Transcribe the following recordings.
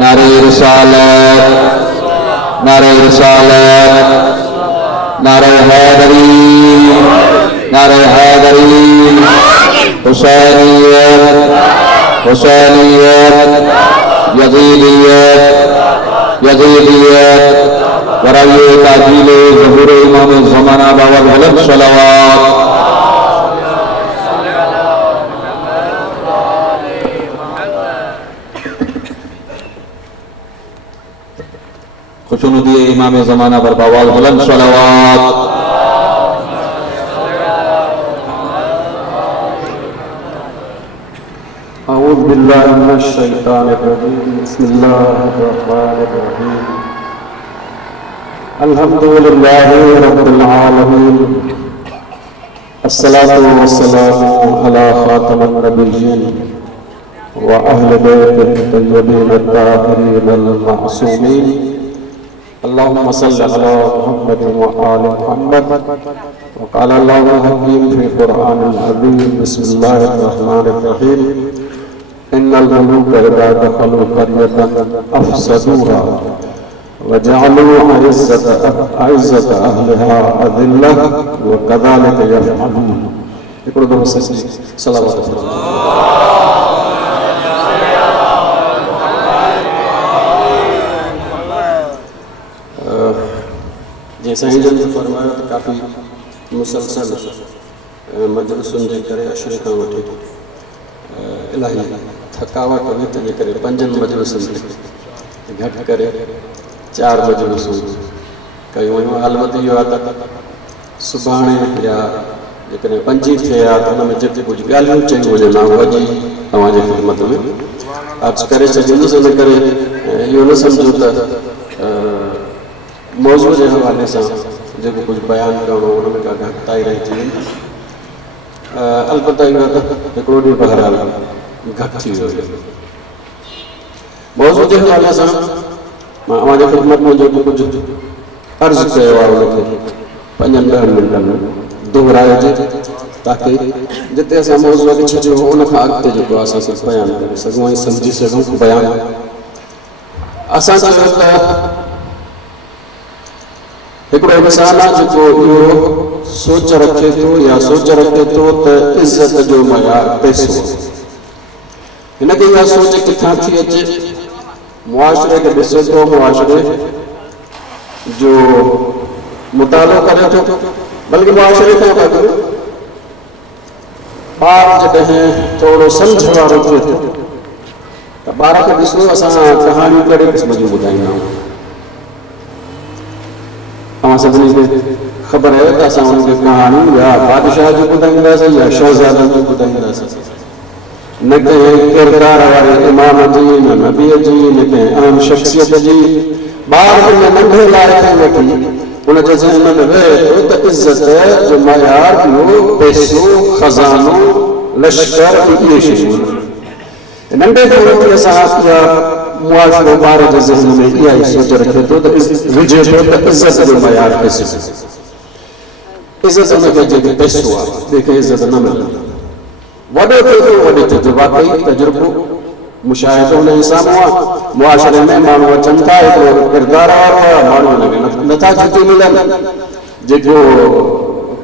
नारे रिसालत, नारे रिसालत, नारे हैदरी, नारे हैदरी, हुसैनियत, हुसैनियत, यजीदियत, यजीदियत, वरये ताजीले ज़हूर इमाम ज़माना बावल हलक सलावत। खुशनुदी इमाम ज़माना पर बावल हलक सलावत। अऊज़ु बिल्लाहि मिनश शैतानिर रजीम, बिस्मिल्लाहिर रहमानिर रहीम, अल्हम्दुलिल्लाहि रब्बिल आलमीन, अस्सलातु वस्सलामु अला खातमिन नबिय्यीन व अहलि बैतिहि तय्यबीन अत्ताहिरीन अल मासूमीन, अल्लाहुम्मा सल्लि अला मुहम्मद व आलि मुहम्मद। व क़ाला अल्लाहुल हकीम फ़ी क़ुरआनिल अज़ीम, बिस्मिल्लाहिर रहमानिर रहीम, इन्नल मुलूका इज़ा दख़लू क़र्यतन अफ़सदूहा व जअलू अइज़्ज़त अहलिहा अज़िल्लह व कज़ालिका यफ़अलून। हिकिड़ो दफ़ो सलावत जैसे ही जल्दी फरमाया तो काफ़ी मुसलसल मजलिसुनि जे करे अशरे खां वठी इलाही थकावट हुई, तंहिंजे करे 5 मजलिसुनि ते घटि करे 4 मजलिसूं कयूं आहियूं। अलबत्त इहो आहे त सुभाणे या जेकॾहिं 5 थिए हा त हुन में जेके कुझु ॻाल्हियूं चयूं वञनि उहो अॼु तव्हांजे ख़िदमत में अर्ज़ु करे छॾींदुसि। इन करे इहो न सम्झो त मौज़ूअ जे हवाले सां जेको कुझु बयानु करणो हुन में का घटिताई रही थी वेंदी। अलबत्त इहो आहे त हिकिड़ो ॾींहुं बहरहाल घटि थी वियो। मौज़ूअ जे हवाले सां मां तव्हांजे ख़िदमत में जेको कुझु अर्ज़ु कयो आहे उनखे 5-10 मिंटनि में दोहराइजे, ताकी जिते असां मौज़ूअ खे छॾियो हो उनखां अॻिते जेको आहे असां बयानु करे सघूं ऐं सम्झी सघूं। बयानु असां चयो त हिकिड़ो इंसान आहे जेको इहो सोच रखे थो या सोच रखे थो त इज़त जो मयार पैसो। हिनखे इहा सोच किथां थी अचे? मुआशरे खे ॾिसे थो, मुआशरे जो मुतालो करे थो, बल्कि मुआशरे खां गॾु ॿार जॾहिं थोरो सम्झ वारो थिए थो त ॿार खे ॾिसो असां कहाणियूं कहिड़े क़िस्म जूं ॿुधाईंदा आहियूं। तव्हां सभिनी खे ख़बर आहे त असां उनखे कहाणियूं या बादशाह जूं ॿुधाईंदासीं या शहज़ादनि जूं ॿुधाईंदासीं, न कंहिं किरदार वारे इमाम जी, न नबीअ जी, न कंहिं अहम शख़्सियत जी। ॿार हुन नंढे लाइ खे वठी हुनजे ज़हन में रहे थो त इज़त जो मयार इहो पैसो, ख़ज़ानो, लश्कर, इहे शयूं। नंढे खां वठी असां मुआशरो ॿार जे ज़हन में इहा ई सोच रखे थो त विझे थो त इज़त जो मयार पैसो। इज़त हुनखे जेके पैसो आहे, ॿिए खे इज़त न मिलंदी। वॾो थिए थो, वॾे थिए थो। वाक़ई तजुर्बो मुशाहिदो हुन हिसाब आहे। मुआशरे में माण्हू अचनि था, हिकिड़ो किरदार वारो आहे, माण्हू हुनखे नथा जुती मिलनि। जेको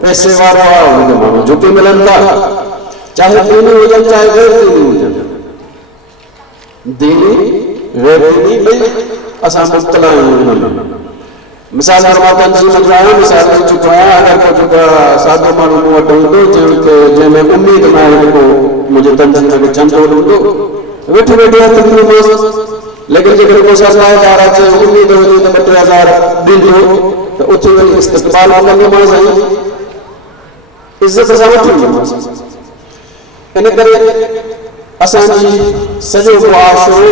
पैसे वारो आहे हुनखे माण्हू जुती मिलनि था, चाहे दीनी हुजनि चाहे गैर दीनी हुजनि। दीनी गैर दीनी में असां मुब्तला आहियूं। मिसाल मिसाल ॾेई चुको आहियां। अगरि को जेका सादो माण्हू मूं वटि हूंदो जंहिंमें उमेद न आहे को मुंहिंजे तंज़ीम खे चंदो ॾींदो, वेठी वेठी हथ ॾींदोमांसि। लेकिन जेकॾहिं को सरमाएदार अचे, उमेद हुजे त 2-3 हज़ार ॾींदो त उते वरी इस्तक़बाल कंदोमांसि ऐं इज़त सां वठी ईंदोमांसि। इन करे असांजी सॼो मुआशरो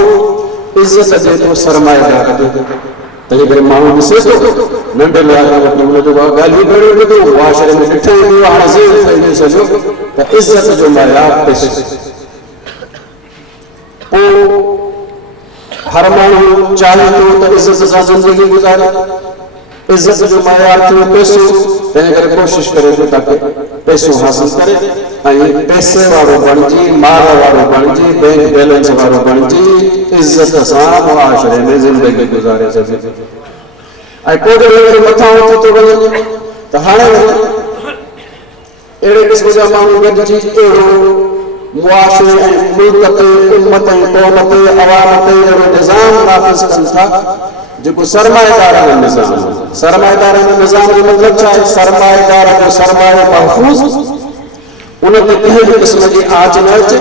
इज़त ॾिए थो सरमाएदार खे। तंहिं करे माण्हू ॾिसे थो नंढे लाइ वठी हुनजो ॻाल्हियूं कहिड़ियूं ॿुधो, मुआशरे में ॾिठो वेंदो आहे। हाणे ज़ेर ॾेई सॼो त इज़त जो मयार पैसो। पोइ हर माण्हू चाहे थो त इज़त सां ज़िंदगी गुज़ारे। इज्जत जो मयार थियो पैसो, तंहिं करे कोशिश करे थो ताकि पैसो हासिल करे ऐं पैसे वारो बणिजी, माल वारो बणिजी, बैंक बैलेंस वारो बणिजी, इज्जत सां मुआशरे में ज़िंदगी गुज़ारे सघे। ऐं पोइ जॾहिं मथां उथी थो वञे त हाणे अहिड़े क़िस्म जा माण्हू गॾिजी अहिड़ो मुआशरे ऐं मुल्क ते, उम्मत ऐं क़ौम ते, अवाम ते अहिड़ो निज़ाम नाफ़िज़ कनि था जेको सरमाएदारनि जो निज़ाम आहे। सरमाएदारनि जो निज़ाम जो मतिलबु छा आहे? सरमाएदार जो सरमायो महफ़ूज़, उन ते कंहिं बि क़िस्म जी आंच न अचे,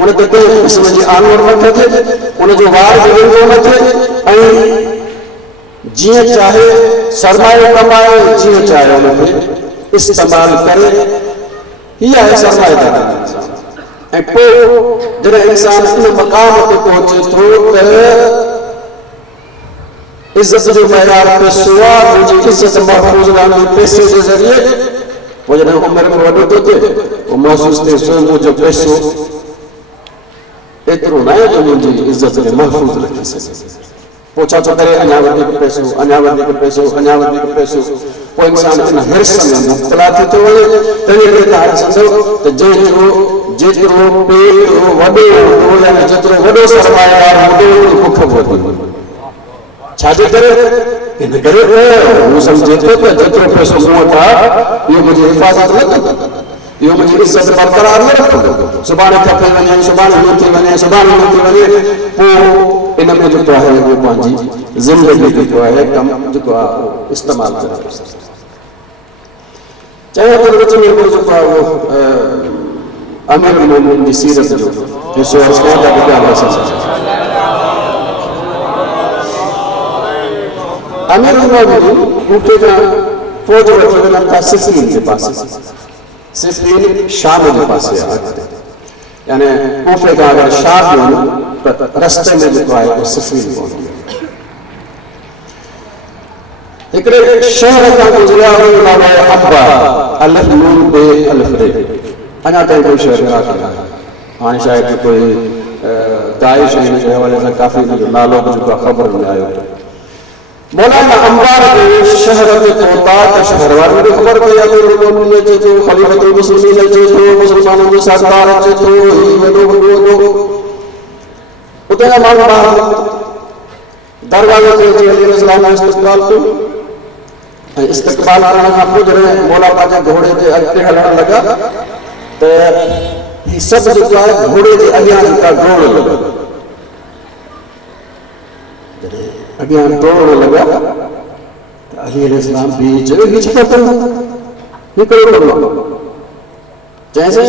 उन ते कंहिं बि क़िस्म जी आनवर न थिए, उन जो वार विरंगो न थिए ऐं जीअं चाहे सरमायो कमाए, जीअं चाहे उनखे इस्तेमालु करे। हीअ आहे सरमाएदारनि जो निज़ाम। ऐं पोइ जॾहिं इंसान इन मक़ाम ते पहुचे थो त इज्जत जो मयार पैसो आहे, मुंहिंजी इज्जत महफ़ूज़ रहंदी पैसे जे ज़रिए, पोइ जॾहिं उमिरि में वॾो थो थिए पोइ महसूसु थिए सो मुंहिंजो पैसो एतिरो न आहे त मुंहिंजी इज़त खे महफ़ूज़ रखी सघे। पोइ छा थो करे? अञा वधीक पैसो, अञा वधीक पैसो, अञा वधीक पैसो। पोइ इंसान इन हिर्स में मुब्तला थी थो वञे। तंहिं करे तव्हां सम्झो त जेतिरो पेट वॾो हूंदो, यानी जेतिरो वॾो सरमाएदार हूंदो, बुख वधंदी। छाजे करे? इन करे हू सम्झे थो त जेतिरो पैसो मूं वटि आहे इहो मुंहिंजी हिफ़ाज़त न कंदो, इहो मुंहिंजी इज़त बरक़रार न रखंदो। सुभाणे खपे वञे, सुभाणे न थी वञे, सुभाणे न थी वञे, पोइ इन में जेको आहे उहो पंहिंजी ज़िंदगी जेको आहे कमु जेको आहे इस्तेमालु करे थो सघे। चयो त विच में जेको आहे उहो अमीरुल मोमिनीन जी सीरत जो हिसो अर्ज़ कयां त अमीरुल मोमिनीन कूफे खां फ़ौज वठी वञनि था सिफ़ीन जे पासे। सिफ़ीन शाम जे पासे आहे, यानी कूफे खां अगरि शाम वञो त रस्ते में जेको आहे उहो सिफ़ीन पहुची आहे। हिकिड़े शहर खां गुज़रिया हुयो, नालो आहे अब्बा, अलिफ नून बे अलिफ रे। अञा ताईं कोई शहर आहे, हाणे शायदि कोई दाइश ऐं हिन जे हवाले सां काफ़ी नालो जेको आहे ख़बर में आयो। मौलाना अंबार के शहर में पहुंचा तो शहर वालों को खबर पई अमीरुल मोमिनीन अचे थो, खलीफतुल मुस्लिमीन अचे थो, मुसलमाननि जो सरदार अचे थो, ही वॾो उते जा माण्हू ॿाहिरि दरवाज़े ते अची अली इस्लाम जो इस्तक़बाल कयो ऐं इस्तक़बाल करण खां पोइ जॾहिं मौला पंहिंजे घोड़े ते अॻिते हलण लॻा त ही सभु जेको आहे घोड़े जे अॻियां डोड़ लॻा। अॻियां दौड़ लॻा त अली अलैहिस्सलाम बि चयो हीअ छा था कयो? हिकिड़ो चइसि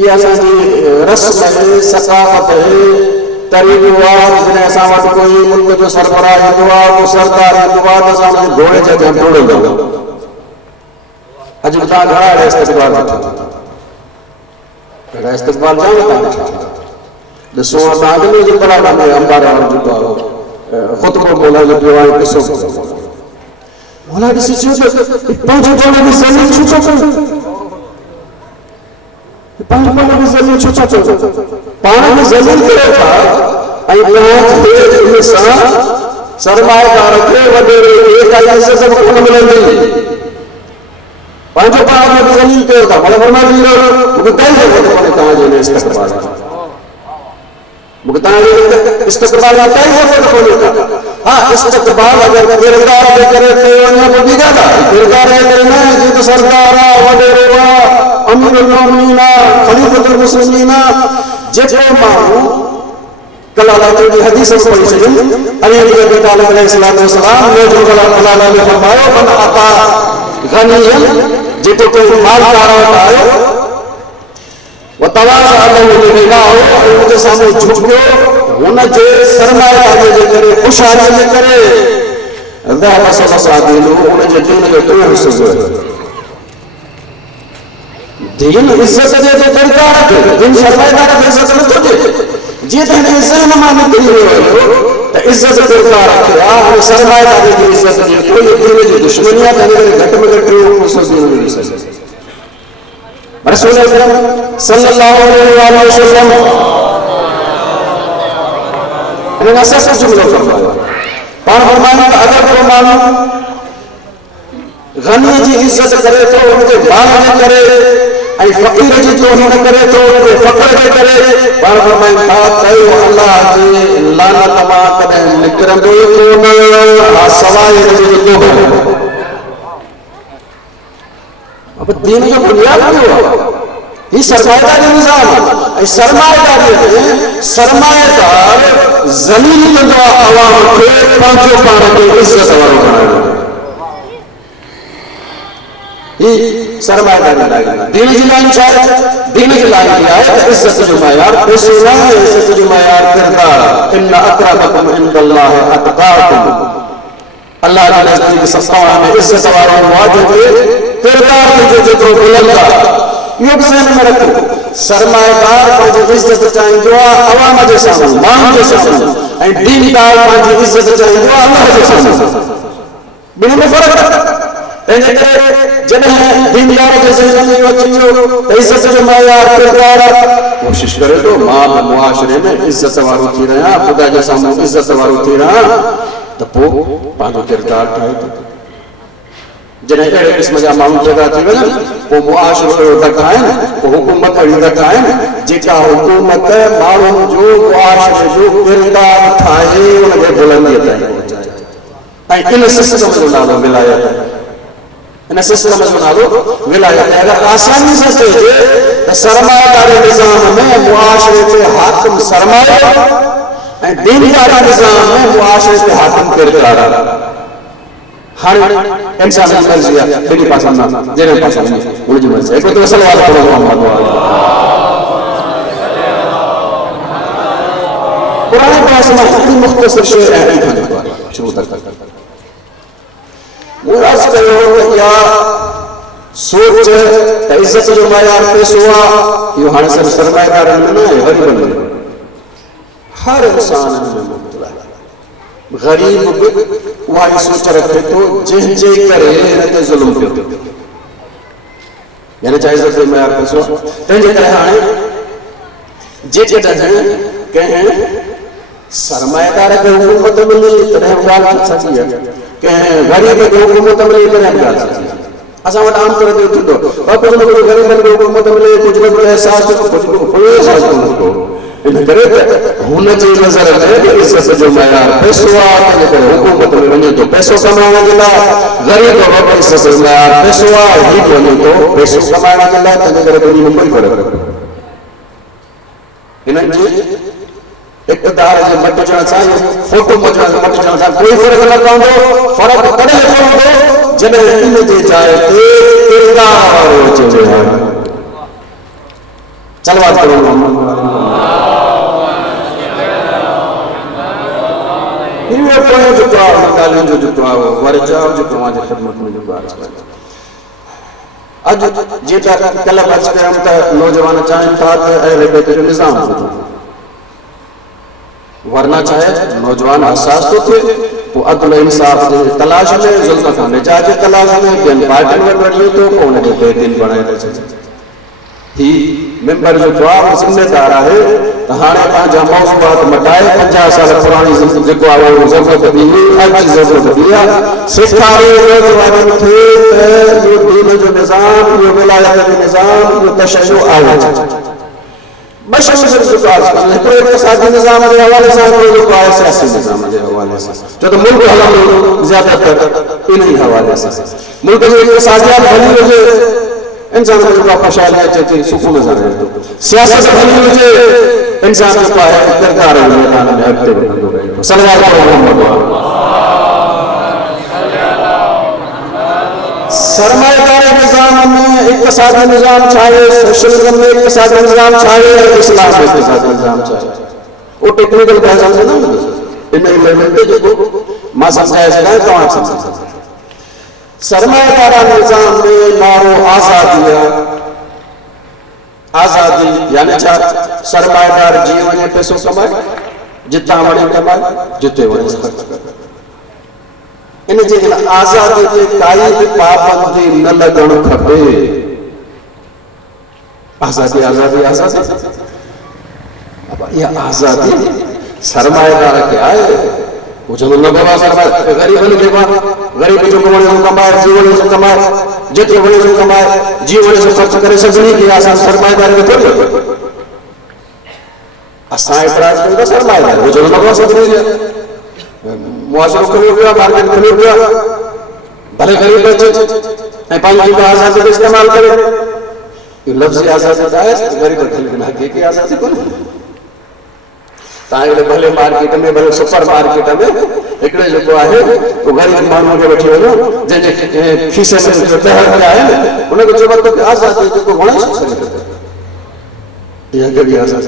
इहा असांजी रस्म आहे, सक़ाफ़त आहे, तरीक़ो आहे। जॾहिं असां वटि कोई मुल्क जो सरबराह ईंदो आहे, को सरदार ईंदो आहे त असां हुनजे घोड़े जे अॻियां दौड़ंदा आहियूं। अॼु बि तव्हां घणा अहिड़ा इस्तक़बाल वठो, अहिड़ा इस्तक़बाल जाम तव्हां वठो। ॾिसो असां अॻिले जे कलाक में अंबार वारो जेको आहे ख़ुतबो मौला जो पियो आहे, क़िसो मौला ॾिसी चयो त पंहिंजे पाण खे ज़लील छो था कयो? पंहिंजे पाण खे ज़लील छो था कयो? पाण खे ज़लील कयो था ऐं तव्हांखे इन सां सरमाएदार खे वॾेरे खे काई इज़त कोन मिलंदी। पंहिंजे पाण खे ज़लील कयो था, मतिलबु फरमायो मूंखे काई ज़रूरत कोन्हे तव्हांजे इन इस्तक़बाल जी, मूंखे तव्हांजे इस्तक़बाल जी काई ज़रूरत कोन्हे। हाँ, इस्तक़बाल अगरि किरदार जे करे कयो वञे त ॿी ॻाल्हि आहे। किरदार जे करे न, जीअं त सरदार आहे, वॾेरो आहे, अमीरुल मोमिनीन आहे, खलीफतुल मुस्लिमीन आहे, जेको माण्हू कलालात जी हदीस पढ़ी छॾियूं, अली इब्न अबी तालिब अलैहिस्सलाम ने फरमायो मन अता गनियन, जेको कोई मालदार वटि आयो वो तवाज़ा अल्लाह ने निगाहो उनके सामने झुक गयो, हुनजे सरमाएदारी जे करे, खुशहाली जे करे अल्लाह सल्लल्लाहु उनजे दीन जो टियों हिस्सो हुयो। दीन इज़त जे दरकार खे, दीन सरमाएदार खे इज़त नथो ॾे। जीअं त हिन ज़हन मां निकिरी वियो त इज़त दरकार खे आहे, हाणे सरमाएदारी जी इज़त ॾे, कोई दीन जी दुश्मनी आहे, तंहिं करे घटि में घटि टियों हिस्सो दीन जो ॾेई सघे। रसूल अकरम सल्लल्लाहु अलैहि वसल्लम इन्हनि असां जुमिलो फरमायो। पाण फरमायो त अगरि को माण्हू गनी जी इज्जत करे तो उनके माल में करे, ऐं फकीर जी तौहीन करे तो उनके फकर में करे। पर फरमाइन था कयो अल्लाह जी लानत मां कदे निकरंदो ई कोन सवाइ जी तौबा। अब दीन जो बुनियाद क्यों है? ये सरमाएदारी निजाम है। सरमाएदारी में सरमाएदार जलील कंदो आवाम खे पंहिंजो पाण खे इज्जत वारो बणाइणो। ये सरमाएदारी लाइन दीन जी लाइन छा है? दीन जी लाइन आहे त इज्जत जो मयार पैसो न आहे, इज्जत जो मयार किरदार। इन अकरमकुम इंदल्लाह अतकाकुम। अल्लाह के नजदीक सफ़ा में इज्जत वारो वाजिब किरदार जो जेतिरो बुलंद आहे। इहो बि ज़हन में रखो। सरमाएदार पंहिंजी इज्जत चाहींदो आहे अवाम जे साम्हूं, माण्हुनि जे साम्हूं, ऐं दीनदार पंहिंजी इज्जत चाहींदो आहे अल्लाह जे साम्हूं। ॿिन्ही में फ़र्क़ु आहे। तंहिंजे करे जॾहिं दीनदार जे ज़हन में अची वियो त इज्जत जो मयार किरदार कोशिश करे थो मां बि मुआशरे में इज्जत वारो थी रहियां, ख़ुदा जे साम्हूं इज्जत वारो थी रहियां, त पोइ पंहिंजो किरदार ठाहे थो। जॾहिं अहिड़े क़िस्म जा माण्हू पैदा थी वञनि पोइ मुआशरो अहिड़ो ठाहिनि, पोइ हुकूमत अहिड़ी ठाहिनि जेका हुकूमत माण्हुनि जो मुआशरे जो किरदार ठाहे उनखे बुलंदीअ ताईं पहुचाए। ऐं इन सिस्टम जो नालो विलायत आहे। इन सिस्टम जो नालो विलायत आहे। अगरि आसानी सां चइजे त सरमाएदारी निज़ाम में मुआशरे ते हाकिम सरमायो ऐं दीनदारी निज़ाम में मुआशरे ते हाकिम किरदार आहे। हाणे इंसान जी मर्ज़ी आहे ॿिन्ही पासनि मां जहिड़े पासे वञे उनजी मर्ज़ी आहे। हिकिड़ो त सलवात पढ़ो मोहम्मद पुराणे पास मां हिकिड़ी मुख़्तसर शेर ऐं शुरू तक मुराद कयो या सोच त इज्जत जो मयार पैसो आहे। इहो हाणे सिर्फ़ु सरमाएदारनि में न आहे, ग़रीबनि में हर इंसान में मुब्तला आहे। गरीब बि उहा ई सोच रखे थो जंहिंजे करे हिन ते ज़ुल्म कयो थो, यानी छा इज़त जो मयार पैसो आहे। तंहिंजे करे हाणे जेकॾहिं कंहिं सरमाएदार खे हुकूमत मिली तॾहिं ॻाल्हि सची आहे, कंहिं ग़रीब खे हुकूमत मिली तॾहिं ॻाल्हि सची आहे। असां वटि आम तौर ते थींदो कुझु न कुझु ग़रीबनि खे हुकूमत मिले, कुझु न कुझु अहसास कोन थींदो। इन करे त हुनजी नज़र में इज़त जो मयार पैसो आहे। तंहिंजे करे हुकूमत में वञे थो पैसो कमाइण जे लाइ, ग़रीब वटि इज़त जो मयार पैसो आहे, हीउ वञे थो पैसो कमाइण जे लाइ। तंहिंजे करे ॿिन्ही में कोई फ़र्क़ु कोन्हे। हिननि जी इक़्तिदार जे मटिजण सां, फोटो मटिजण सां कोई फ़र्क़ु न पवंदो। फ़र्क़ु तॾहिं पवंदो जॾहिं इन जे जाइ ते किरदार वारो अची वञे। सलवात पढ़ो इहो पोयों जेको आहे ॻाल्हियुनि जो जेको आहे वरी चयो जो तव्हांजे ख़िदमत में जेको आहे अॼु जीअं त कल्ह बच कयूं त नौजवान चाहिनि था त अहिड़े बेत जो निज़ाम हुजे, वरना चाहे नौजवान हसास तो थे वो अदल इंसाफ जे तलाश में, ज़ुल्म खां निजात जे तलाश में ॿियनि पार्टियुनि वटि वञे थो, पोइ हुनखे बेदीन बणाए थो छॾे। ही मेंबर जो जवाब ज़िम्मेदार आहे त हाणे पंहिंजा मौज़ूआत मटाए 50 साल पुराणी जेको आहे उहो ज़रूरत बि अॼु जी ज़रूरत बि आहे सेखारे नौजवाननि खे त इहो दीन जो निज़ाम, इहो विलायत जो निज़ाम, इहो तशय्युअ आहे। बशर जेको आहे हिकिड़ो इक़्तिसादी निज़ाम जे हवाले सां, हिकिड़ो जेको आहे सियासी निज़ाम जे हवाले सां, छो त मुल्क हलंदो ज़्यादातर इन ई हवाले सां। मुल्क जो इक़्तिसादियात भली हुजे इंसान को जेको ख़ुशहाली अचे थी, सुकून सां रहे थो। सियासत भली हुजे इंसान जेको आहे किरदार जे मैदान में अॻिते वधंदो रहे थो। सलवात पढ़ो मोहम्मद। सरमाएदारी निज़ाम में इक़्तिसादी निज़ाम चाहे, सोशलिज्म में इक़्तिसादी निज़ाम चाहे, इस्लाम में इक़्तिसादी निज़ाम चाहे, वो टेक्निकल बहस से न इन लेवल ते जेको मां समझाए छॾियां तव्हां सम्झो। सरमाएदारा निज़ाम में नारो आज़ादी आहे। आज़ादी यानी छा? सरमाएदार जीअं वञे पैसो कमाए, जितां वणे कमाए, जिते वणे ख़र्च करे। इन जे आज़ादी ते काई बि पाबंदी न लॻणु खपे। आज़ादी आज़ादी आज़ादी इहा आज़ादी सरमाएदार खे आहे, चवंदो न बाबा सरमाए ग़रीब खे देवा ग़रीब जो वणे सो कमाए जी वणे सो कमाए जेतिरो वणे सो कमाए जी वणे सो ख़र्च करे सभिनी खे असां सरमाएदारी में थोरी असां एतिराज़ कयूं था सरमाएदारी वो चवंदो बाबा सभिनी खे मुआशिरो खुलियो पियो आहे मार्केट खुलियो पियो आहे भले ग़रीब अचे ऐं पंहिंजी आज़ादी जो इस्तेमालु करे इहो लफ़्ज़ी आज़ादी आहे ग़रीब खे आज़ादी कोन्हे भले मार्केट में भले सुपर मार्केट में हिकिड़े जेको आहे वो ग़रीब माण्हूअ खे वठी वञो जंहिंजे खीसे में 10 रुपया आहिनि उनखे चइबो तोखे आज़ादी जेको वणे सो इहा कहिड़ी आज़ादी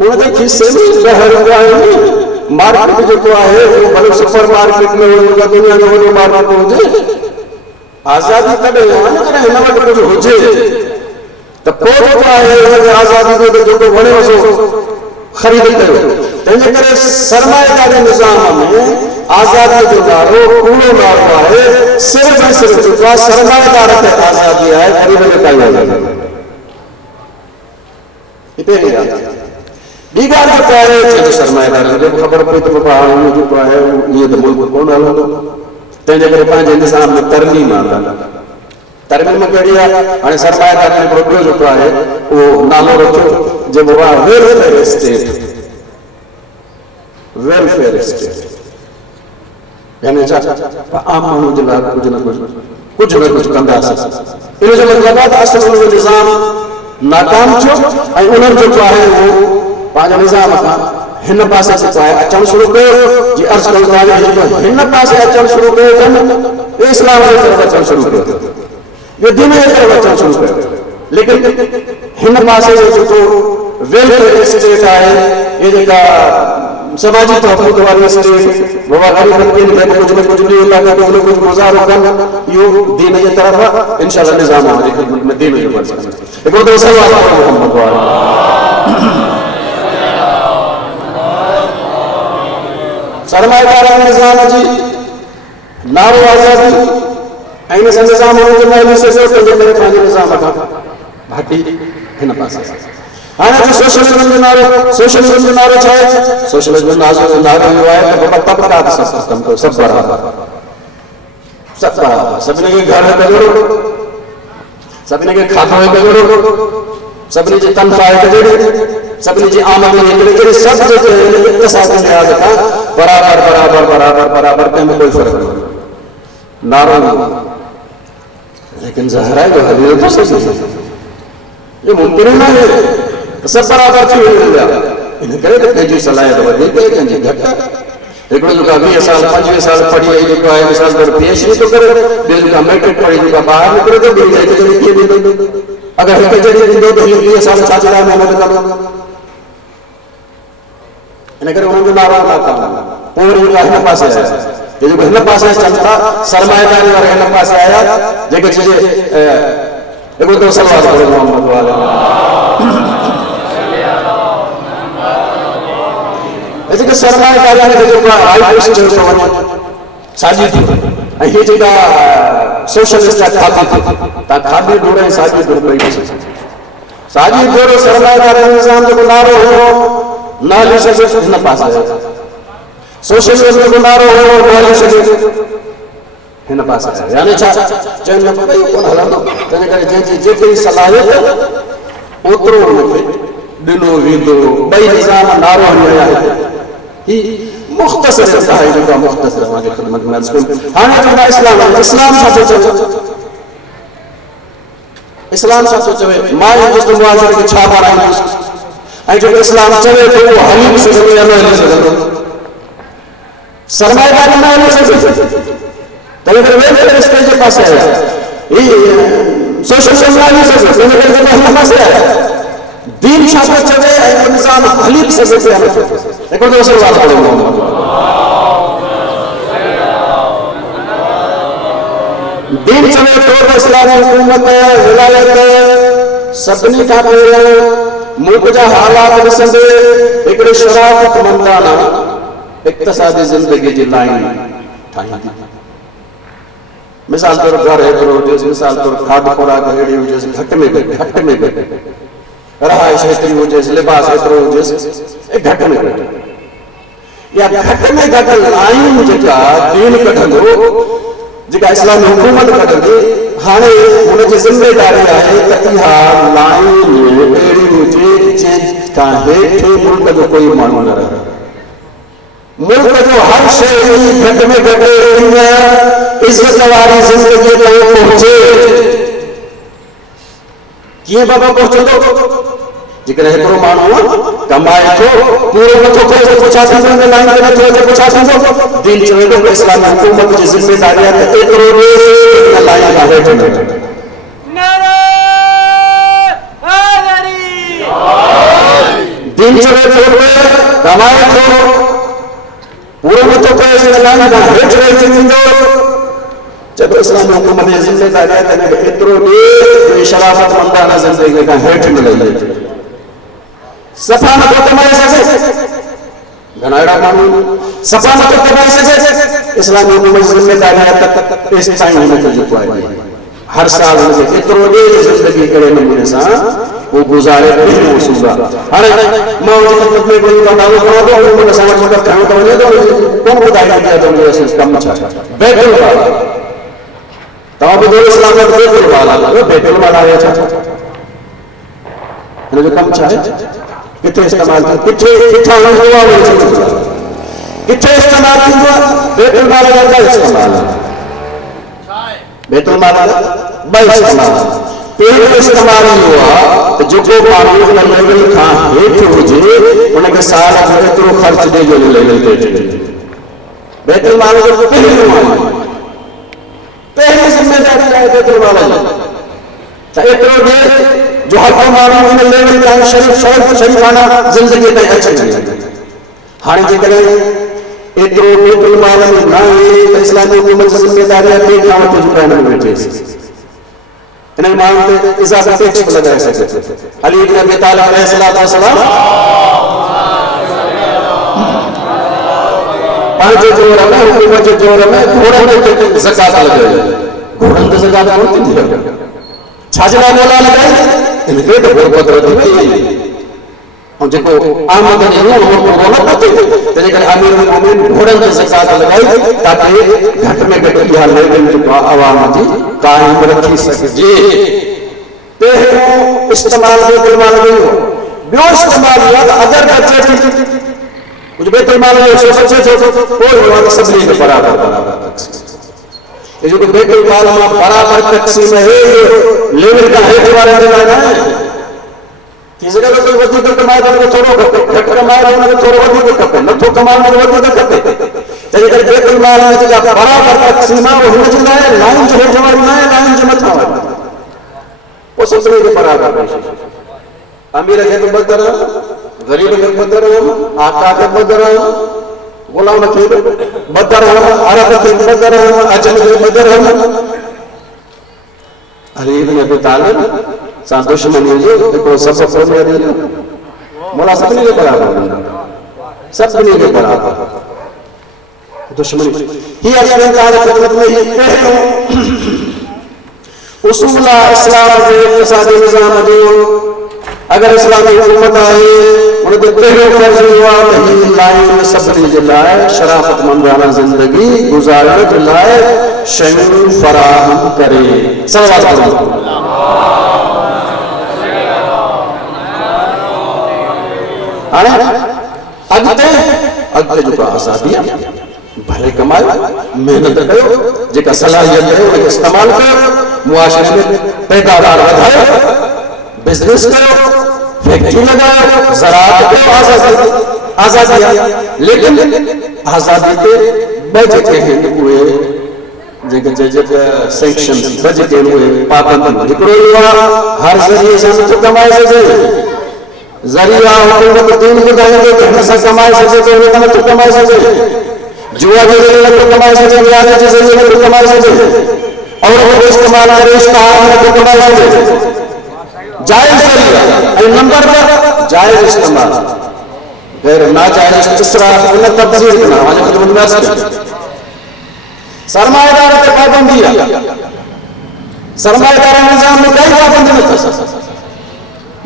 हुनजे खीसे में 10 रुपया आहिनि मार्केट जेको आहे उहो भले सुपर मार्केट में हुजे दुनिया जो वॾो मार्केट हुजे आज़ादी कॾहिं आहे हिन वटि कुझु हुजे तो आज़ादी जो वणे सो ख़रीद कयो तंहिंजे करे सरमाएदारी निज़ाम में आज़ादी जो नारो कूड़ो नारो आहे सिर्फ़ ऐं सिर्फ़ जेको आहे सरमाएदार खे आज़ादी आहे ग़रीब खे काई आज़ादी हिते ॿी ॻाल्हि जेको आहे जंहिंजो सरमाएदार खे ख़बर पई त बाबा हाणे जेको आहे ईअं त मुल्क कोन हलंदो तंहिंजे करे पंहिंजे निज़ाम में तरमीम आहे तरमीम कहिड़ी आहे हाणे सरमाएदार में हिकिड़ो ॿियो जेको आहे उहो नालो रखियो जेको आहे वेलफेयर स्टेट वेलफेयर स्टेट यानी छा आम माण्हू जे लाइ कुझु न कुझु कंदासीं इन जो मतिलबु आहे त असुल उनजो निज़ाम नाकाम थियो ऐं उन्हनि जेको आहे उहो पंहिंजे निज़ाम खां हिन पासे जेको आहे अचणु शुरू कयो जी अर्ज़ु कयो आहे हिन पासे अचणु शुरू कयो अथनि इस्लाम जी तरफ़ अचणु शुरू कयो ये दिन अचणु शुरू कयो लेकिन हिन पासे जेको वेलफेयर स्टेट आहे ये जेका समाजी तहफ़्फ़ुज़ वारी स्टेट बाबा ग़रीबनि खे कुझु न कुझु ॾियो था कुझु न कुझु गुज़ारो कनि इहो दीन जे तरफ़ इंशाअल्लाह निज़ाम आहे ख़िदमत में दीन जो मर्ज़ हिकिड़ो त सवाल सरमाएदारी निज़ाम जी नारो आज़ादी ऐं इन सां निज़ाम हुनजे महिल तंहिंजे करे पंहिंजे निज़ाम खां भाटी हिन पासे हाणे जो सोशलिज़म जो नारो छा आहे सोशलिज़म जो नारो इहो आहे त बाबा तबक़ात सिस्टम कयो सभु बराबरि सभिनी खे घर हिकु जहिड़ो सभिनी खे खाधो हिकु जहिड़ो सभिनी जी तनख़्वाह हिकु जहिड़ी सभिनी जी आमदनी हिकिड़ी जहिड़ी सभु जेके इक़्तिसादी लिहाज़ खां बराबरि कंहिंमें कोई फ़र्क़ु न नारो लेकिन ज़ाहिर है जो हली तो सही ये मुमकिन न है सब बराबर थी वेंदा इन करे त कंहिंजी सलाहियत वधीक कंहिंजी घटि हिकिड़ो जेको 20 साल 25 साल पढ़ी आई जेको आहे मिसाल तौर PhD थो करे ॿियो जेको मैट्रिक पढ़ी जेको ॿाहिरि निकिरे थो ॿियो हिकु जहिड़ी कीअं ॾींदो अगरि हिकु जहिड़ी ॾींदो त 20 साल छा जे लाइ महिनत कंदो इन करे उन्हनि जो नारो नाकाम पोइ वरी जेको हिन पासे आया ये जो हिन पासे अचनि था सरमाएदारी वारा हिन पासे आया जेके चइजे हिकिड़ो त सलवात पढ़ो मोहम्मद वाले जेके सरमाएदारी में जेको हाई स्टेज ते वञे साॼी थी ऐं हीअ जेका सोशलिस्ट था खाधी दूर ऐं साॼी दूर पई साॼी दूर सरमाएदारी निज़ाम जेको नारो हुयो न हली सघे हिन पासे सोशलिज़म जो नारो हुयो न हली सघे हिन पासे यानी छा चवनि न पई कोन हलंदो तंहिंजे करे जंहिंजी जेतिरी सलाहियत ओतिरो हुनखे ॾिनो वेंदो ॿई निज़ाम नारो हली रहिया आहिनि ही मुख़्तसर आहे जेका मुख़्तसर तव्हांखे ख़िदमत में अर्ज़ु कयूं हाणे चवंदा इस्लाम छा थो चवे इस्लाम छा थो चवे मां जो मुआशिरे खे छा बणाईंदुसि ऐं जेको इस्लाम चवे थो उहो हली बि सघंदो या न हली सघंदो सरमाएदारी न हली सघे तंहिं करे वेलफेयर स्टेट जे पासे आया ही सोशलिज़म न हली सघे तंहिंजे करे जेको हिन पासे आया दीन छा थो चवे ऐं उहो निज़ाम हली बि सघे हिकिड़ो दफ़ो सवाल पढ़ो दीन चवे थो त इस्लामी हुकूमत विलायत सभिनी खां पहिरियों मुल्क जा हालात ॾिसंदे हिकिड़े शराफ़तमंदाना इक़्तिसादी ज़िंदगी जी लाइन ठाहींदी मिसाल तौर घर हेतिरो हुजेसि मिसाल तौर खाध खुराक अहिड़ी हुजेसि घटि में घटि रहाइश हेतिरी हुजेसि लिबास हेतिरो हुजेसि घटि में घटि या घट में घट लाइन जेका दीन कढंदो जेका इस्लामी हुकूमत कढंदी हाणे हुनजी ज़िम्मेदारी आहे त इहा लाइन अहिड़ी हुजे जंहिंखां हेठि मुल्क जो कोई माण्हू न रहे। मुल्क जो हर शइ घट में घट इज़त वारी ज़िंदगी ताईं पहुचे। कीअं बाबा पहुचंदो? जेकॾहिं हिकिड़ो माण्हू कमाए थो पूरो नथो करे त छा थींदो? हिन लाइन ते नथो अचे छा थींदो? दीन चवे थो त इस्लामी हुकूमत जी ज़िम्मेदारी आहे त एतिरो हिन लाइन खां हेठि न वञे। दीन चवे थो कमाए थो पूरो नथो करे हिन लाइन खां हेठि रहिजी वेंदो। जब इस्लामी हुकूमत जी ज़िम्मेदारी आहे त हिनखे एतिरो ॾे शराफ़त मंदाना ज़िंदगी खां हेठि न लही अचे। सफ़ा नथो कमाए सघे, घणा अहिड़ा माण्हू सफ़ा नथो कमाए सघे। इस्लामी हुकूमत जी ज़िम्मेदारी आहे त एसि ताईं हुनखे जेको आहे हर साल हुनखे एतिरो ॾे ज़िंदगी कहिड़े नमूने सां वो गुज़ारे पहिरियों उसूल आहे। हाणे मां उन ख़िदमत में कोई नालो खणो थो हुन सां वटि मदद खणो थो वञे त कोन ॿुधाईंदी आहे त हुनजो कमु छा आहे। बैतुल माल तव्हां ॿुधो इस्लाम में बैतुल माल आहे। बैतुल माल आहे छा? हुनजो कमु छा आहे? किथे इस्तेमाल थींदो? किथे किथां हूंदो आहे? किथे इस्तेमाल थींदो आहे? बैतुल माल जा इस्तेमाल बैतुल माल ॿ इस्तेमाल। पहिरियों इस्तेमाल इहो आहे त जेको माण्हू हुन लेवल खां हेठि हुजे हुनखे साल जो एतिरो ख़र्च ॾे जो लेवल ते अचे। बैतुल माल जो पहिरियों आहे, पहिरीं ज़िम्मेदारी आहे बैतुल माल जी त एतिरो ॾे जो हर माण्हू हिन लेवल ताईं शरीफ़ाना ज़िंदगी ताईं अची वञे। हाणे जेकॾहिं एतिरो बैतुल माल में न आहे त इस्लामी हुकूमत जी ज़िम्मेदारी आहे ॿिए खां वठी दुकान में वेठे इन माण्हुनि ते इज़ाफ़ी टैक्स बि लॻाए सघे। अली इब्न अबी तालिब अलैहिस्सलाम पंहिंजे जोर में हुकूमत जे जोर में घोड़नि ते ज़कात लॻाई। घोड़नि ते ज़कात कोन थींदी आहे। छाजे लाइ मौला लॻाई? हिनखे त गुरबत वधी वई ऐं जेको आमदनी हुओ पूरो न पहुचे तंहिंजे करे अमीर मुमिन घोड़नि ते ज़कात लॻाई ताकी घटि में घटि इहा लेवल जेको आहे अवाम जी क़ाइम रखी सघिजे। पहिरियों इस्तेमाल बैतुल माल जो ॿियो इस्तेमाल इहो आहे त अगरि बचे थी कुझु बैतुल माल जो बचे थो पोइ सभिनी खे बराबरि ये जो बैतुल माल में बराबर तक़सीम है लेवल का हेठि वारे जे लाइ न आहे। थी सघे थो कोई वधीक कमाए थो थोरो घटि कमाए थो हुनखे थोरो वधीक खपे, नथो कमाए हुनखे वधीक खपे। तंहिंजे करे बैतुल माल में जेका बराबर तक़सीम आहे उहो हुनजे लाइ लाइन जे हेठि वारी न आहे, लाइन जे मथां वारी। पोइ सभिनी खे बराबरि अमीर खे बि ॿ तरह, ग़रीब खे ॿ तरह, आका खे ॿ तरह, गुलाम खे ॿ तरह, अरब खे ॿ तरह, अजम खे ॿ तरह। अली इब्न अबी तालिब सां दुश्मनी जो हिकिड़ो सबब कोन्हे। अली मौला सभिनी खे बराबरि, सभिनी खे बराबरि दुश्मनी हीअ असांजे ख़िदमत में हीअ पहिरियों उसूल आहे इस्लाम जे इक़्तिसादी निज़ाम जो। अगर इस्लामी हुकूमत आहे उन ते पहिरियों फ़र्ज़ इहो आहे त हीअ लाइन सभिनी जे लाइ शराफ़तमंदाना ज़िंदगी गुज़ारण जे लाइ शयूं फ़राहम करे। हाणे अॻिते जेको आज़ादी आहे भले कमायो, मेहनत कयो, जेका सलाहियत आहे उनखे इस्तेमालु कयो, मुआशरे में पैदावार वधायो, बिज़नेस कयो, फैक्ट्री लगाओ, ज़राअत कयो। आज़ादी आहे लेकिन आज़ादी ते ॿ जेके आहिनि उहे जेके सैंक्शन्स ॿ जेके आहिनि उहे पाबंदियूं। हिकिड़ो इहो आहे हर ज़रिए सां नथो कमाए सघे। ज़रिया हुकूमत दीन ॿुधाईंदे त हिन सां कमाए सघे थो, हिन नथो कमाए सघे। जुआ जे ज़रिए नथो कमाए सघे, रियाज़त जे ज़रिए नथो कमाए सघे, औरत जो इस्तेमाल करे इश्तिहार नथो कमाए सघे। जायज़ ज़रिया ऐं नंबर पर जायज़ इस्तेमाल, गैर नाजायज़ इसराफ़ उन तब्दील न वञे त मुनासिब। सरमाएदार ते पाबंदी आहे, सरमाएदार निज़ाम में कोई पाबंदी नथी।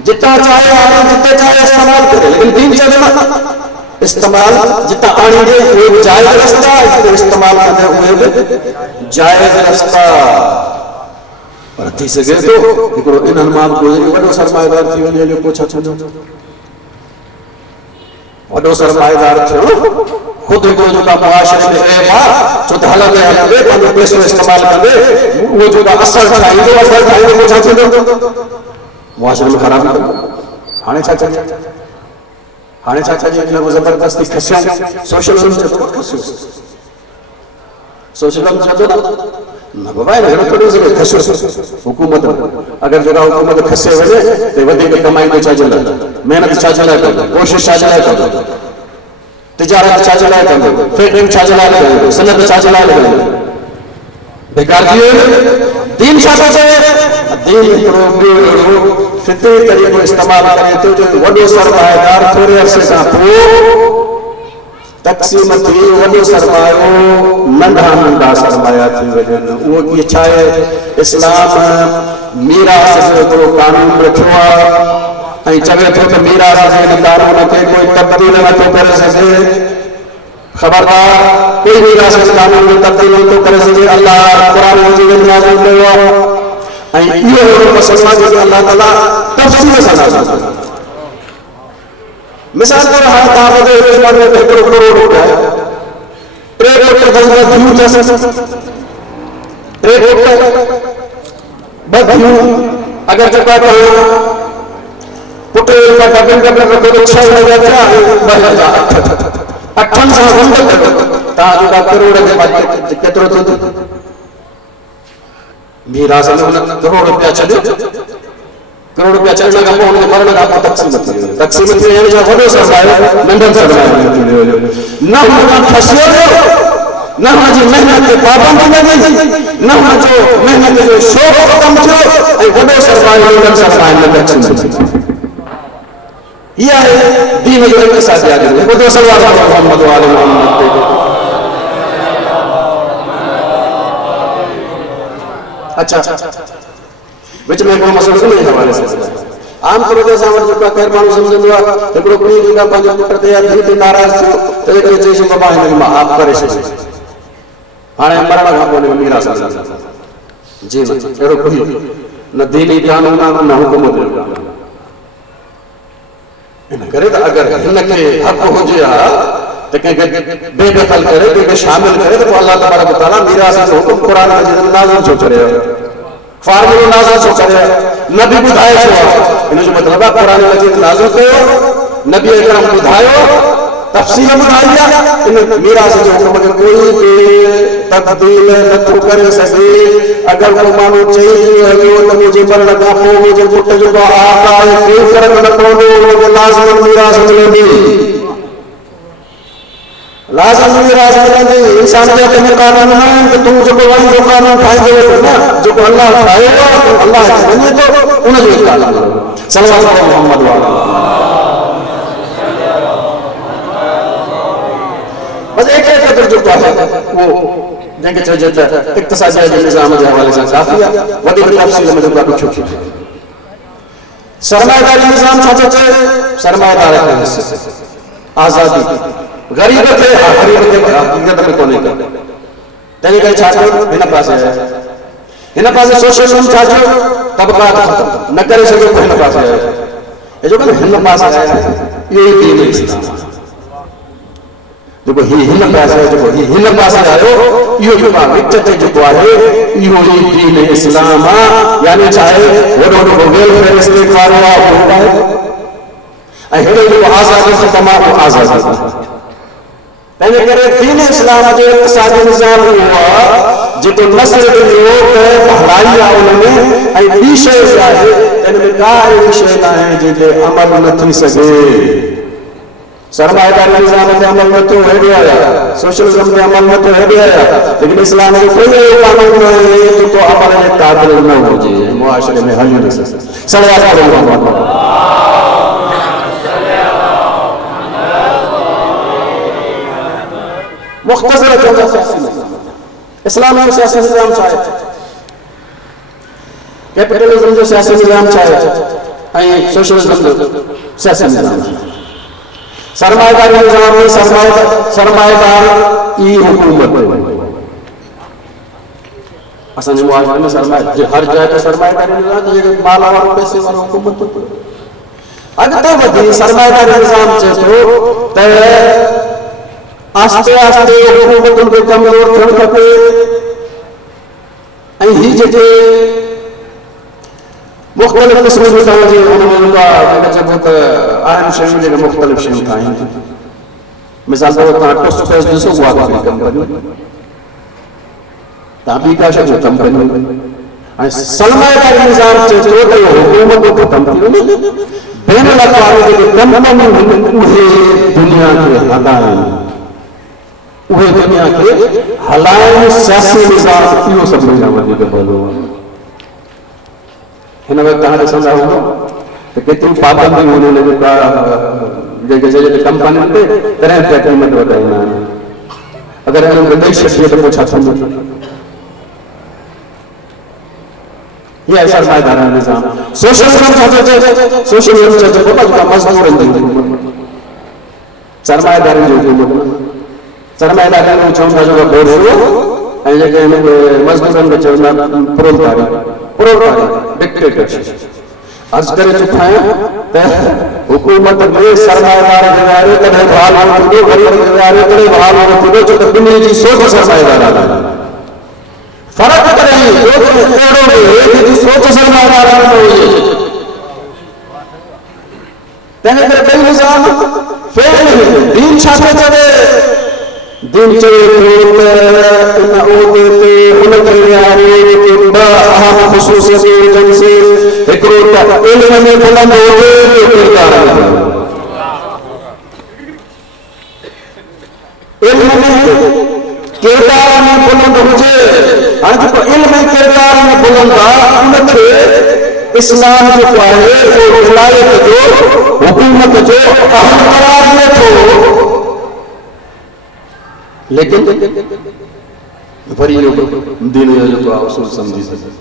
जितना चाहे आदमी जितने चाहे इस्तेमाल करे, लेकिन दीन चवे इस्तेमाल जितना आनी दे वो जायज रास्ता इस्तेमाल कंदे उहे बि जायज रास्ता पर थी सके तो हिकिड़ो इन्हनि मां बि गुज़री वॾो सरमाएदार थी वञे जो पोइ छा छॾो वॾो सरमाएदार थियो खुद हिकिड़ो जेका मुआशरे में ऐब आहे छो त हलंदे हलंदे पंहिंजो पैसो इस्तेमाल कंदे उहो जेका असर ठाहींदो पोइ छा थींदो मुआशरे में ख़राबी कंदो हाणे छा चइजे हिन को ज़बरदस्ती खसियूं सोशलिज़म चए थो सोशलिज़म चए थो न बाबा हिन खे नथो ॾेई सघे खसियो हुकूमत अगरि जेका हुकूमत खसे वञे त वधीक कमाईंदो छाजे लाइ महिनत छाजे लाइ कंदो कोशिशि छाजे लाइ कंदो तिजारत छाजे लाइ कंदो फैक्ट्री छाजे लाइ कंदो सनत छाजे लाइ कंदो बेकार थी वियो दीन छा थो चए दीन हिकिड़ो ॿियो फितरी तरीक़ो इस्तेमालु करे थो जो वॾो सरमाएदार थोरे अरसे खां पोइ तक़सीम थी वॾो सरमायो नंढा नंढा सरमाया थी वञनि उहो कीअं छा आहे इस्लाम मीरास जो हिकिड़ो कानून रखियो आहे ऐं चवे थो त मीरास जे हिन कानून खे कोई तब्दील नथो करे सघे ख़बरदार कोई मीरास जे कानून में तब्दील नथो करे सघे अल्लाह क़ुरान मजीद में नाज़िल कयो आहे ऐं इहो हिकिड़ो मसइलो आहे जेको अल्लाह ताला तफ़सील सां नाज़िल कयो मिसाल तौर हाणे तव्हां ॿुधो हिकिड़ो करोड़ रुपया 3 करोड़ धन में थियूं 3 करोड़ बधियूं अगरि जेका कयो पुट का डबल रखो तो 6 हज़ार थिया 8 सां बंदि कयो तव्हां जेका करोड़ जे बाद केतिरो थींदो मीरास में करोड़ रुपया छॾियो करोड़ रुपया चढ़ने का पोइ उनके मरण का तक़सीम थी वई जो वॾो सरमायो नंढनि सरमायो न हुनखां फसियो न हुनजी महिनत ते पाबंदी लॻी न हुनजो महिनत जो शौक़ ख़तमु थियो ऐं वॾो सरमायो नंढनि सरमायो में तक़सीम थी इहा आहे दीन जो इक़्तिसाद यादि वॾो सरमायो मोहम्मद वाले मोहम्मद अच्छा विच में हिकिड़ो मसइलो सुने जे हवाले सां आम तौर ते असां वटि जेका ख़ैर माण्हू सम्झंदो आहे हिकिड़ो पीउ जेका पंहिंजे पुट ते या धीउ ते नाराज़ थियो त हिकिड़े चइजे बाबा हिनखे माफ़ करे छॾे हाणे मरण खां पोइ हिनखे मीरास जी न अहिड़ो कोई न दीनी कानून आहे न हुकूमत जो कानून इन करे त अगरि हिनखे हक़ हुजे हा त कंहिंखे बेदख़ल करे कंहिंखे शामिल करे त पोइ अल्लाह तबारक व तआला मीरास जो हुकुम क़ुरान मजीद में नाज़िल छो करे फार्मूलो नाज़िल छो करे नबी ॿुधाए छो इन जो मतिलबु आहे क़ुरान मजीद नाज़िल कयो नबी अकरम ॿुधायो तफ़सील ॿुधाई आहे इन मीरास जो हुकुम खे कोई बि तब्दील नथो करे सघे अगरि को माण्हू चई हलियो त मुंहिंजे मरण खां पोइ मुंहिंजे पुट जो हक़ आहे कोई फ़र्क़ु न पवंदो उनखे लाज़िमन मीरास मिलंदी लाज़मी मीरास मिलंदी इंसान जे हथ में कानून न आहिनि त तूं जेको वरी जो कानून ठाहींदो वेठो न जेको अल्लाह ठाहियो आहे अल्लाह खे वञे थो उनजो ई कानून सल्लल्लाहु अलैहि मोहम्मद वाला बस एक जेको आहे उहो जंहिंखे चइजे त इक़्तिसादी जे निज़ाम जे हवाले सां काफ़ी आहे वधीक तफ़सील में जेको ॾुखियो थी सरमाएदारी निज़ाम छा थो चए सरमाएदार खे आज़ादी गरीब खे गरीब खे हक़ीक़त में कोन्हे तंहिं करे छा कयो हिन पासे सोशलिज़म छा थियो तबक़ात ख़तमु न करे सघियो हिन पासे आयो जो हिन पासे इहो ई दीन इस्लाम जेको हिन पासे जेको हिन पासे आयो इहो जेको विच ते जेको आहे इहो ई दीन इस्लाम आहे यानी चाहे वॾो वॾो वेलफेयर स्टेट वारो आहे उहो आहे ऐं हेॾो जेको आज़ादी जो तमामु आज़ादी तंहिंजे करे दीन इस्लाम जो इक़्तिसादी निज़ाम उहो आहे जेको न सिर्फ़ु इहो त पढ़ाई आहे उनमें ऐं ॿी शइ आहे त हिन में का अहिड़ी शइ न आहे जंहिं ते अमल न थी सघे सरमाएदारी निज़ाम ते अमल नथो हेॾे आया सोशलिज़म ते अमल नथो हेॾे आया लेकिन इस्लाम जो कोई अहिड़ो कानून न आहे जेको अमल जे क़ाबिल न हुजे मुआशरे में हली न सघे सल्लल्लाहु अलैहि वसल्लम मुख़्तसर चवंदा इस्लाम जो सियासी निज़ाम छा आहे कैपिटलिज़म जो सियासी निज़ाम छा आहे ऐं सोशलिज़म जो सियासी निज़ाम सरमाएदारी निजाम में सरमाएदार ई हुकूमत असांजे मुआशरे में सरमाए हर जगह ते सरमाएदारी निजाम जेके माल वारो पैसे वारो हुकूमत अॻिते वधी सरमाएदारी निजाम चए थो त आस्ते आस्ते हुकूमतुनि खे कमज़ोर थियणु खपे ऐं ही जेके मुख़्तलिफ़ क़िस्म जूं तव्हांजे हुनमें हूंदो आहे जेके चइबो त आहिनि शयूं जेके मुख़्तलिफ़ शयूं ठाहिनि मिसाल तौर तव्हां टूथपेस्ट ॾिसो उहा हिकिड़ी कंपनी तव्हां ॿी का शइ कंपनी ऐं सरमाएदारी निज़ाम चए थो त इहो हुकूमत ख़तमु थी वञे बैन अल-अक़वामी जेके कंपनियूं आहिनि उहे दुनिया खे हलाइनि उहे दुनिया खे हलाइनि सियासी निज़ाम इहो सभिनी खां वधीक भलो आहे हिन वक़्तु तव्हां ॾिसंदा हूंदो त केतिरियूं पाबंदियूं आहिनि जेके कंपनियुनि ते तरह तरह क़ीमत वधाईंदा आहिनि अगरि हिननि खे ॾेई छॾिजे त पोइ छा थींदो इहा आहे सरमाएदारी निज़ाम सोशलिज़म छा थो चए सोशलिज़म चए थो त मज़दूरनि जी सरमाएदारी जो हुकूमत सरमाएदारी में चवंदा जेको बोर्डो ऐं जेके हिन मज़दूरनि खे चवंदा प्रोलेटारिया डिक्टेटरशिप अर्ज़ करे चुका आहियां त हुकूमत में सरमाएदार गुज़ारे कॾहिं बहाल न थींदो ग़रीब गुज़ारे कॾहिं बहाल न थींदो छो त ॿिन्ही जी सोच सरमाएदार आहे फ़र्क़ु कॾहिं अहिड़ो जेकी सोच सरमाएदार न हुजे तंहिं करे ॿई निज़ाम फेल दीन छा थो चवे दिन चवे थो त इन उहिदे ते हुनखे विहारे जेके ॿ अहम ख़ुसूसियतूं हुजनि से हिकिड़ो त इल्म में बुलंद हुजे ॿियो किरदार में इल्म में किरदार में बुलंद हुजे हाणे जेको इल्म ऐं किरदार में बुलंद आहे उनखे इस्लाम जेको आहे उहो विलायत जो हुकूमत जो अहम क़रार ॾिए थो लेकिन वरी दीन जो जेको आहे उसूल सम्झी सघे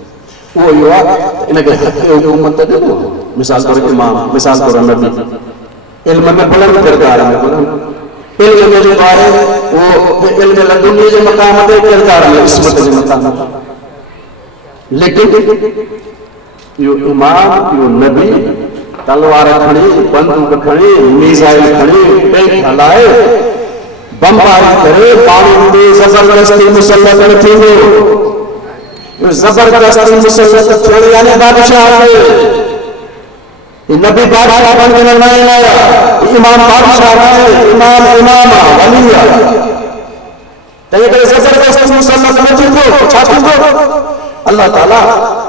उहो इहो आहे इनखे हक़ हुकूमत ॾिनो मिसाल तौर इमाम मिसाल तौर नबी इल्म में बुलंद किरदार में बुलंद इल्म में जेको आहे उहो इल्म लदुनी जे मक़ाम ते किरदार में इस्मत जे मक़ाम ते लेकिन इहो इमाम इहो नबी तलवार खणी बंदूक खणी मिसाइल खणी टैंक हलाए बमबारी करे माण्हुनि ते ज़बरदस्ती मुसलत न थींदो ज़बरदस्ती मुसलत थियण यानी बादशाह नबी बादशाह बण करे न आया इमाम बादशाह आहे इमाम वली आहे तंहिं करे ज़बरदस्ती मुसलत न थींदो छा थींदो अल्लाह ताला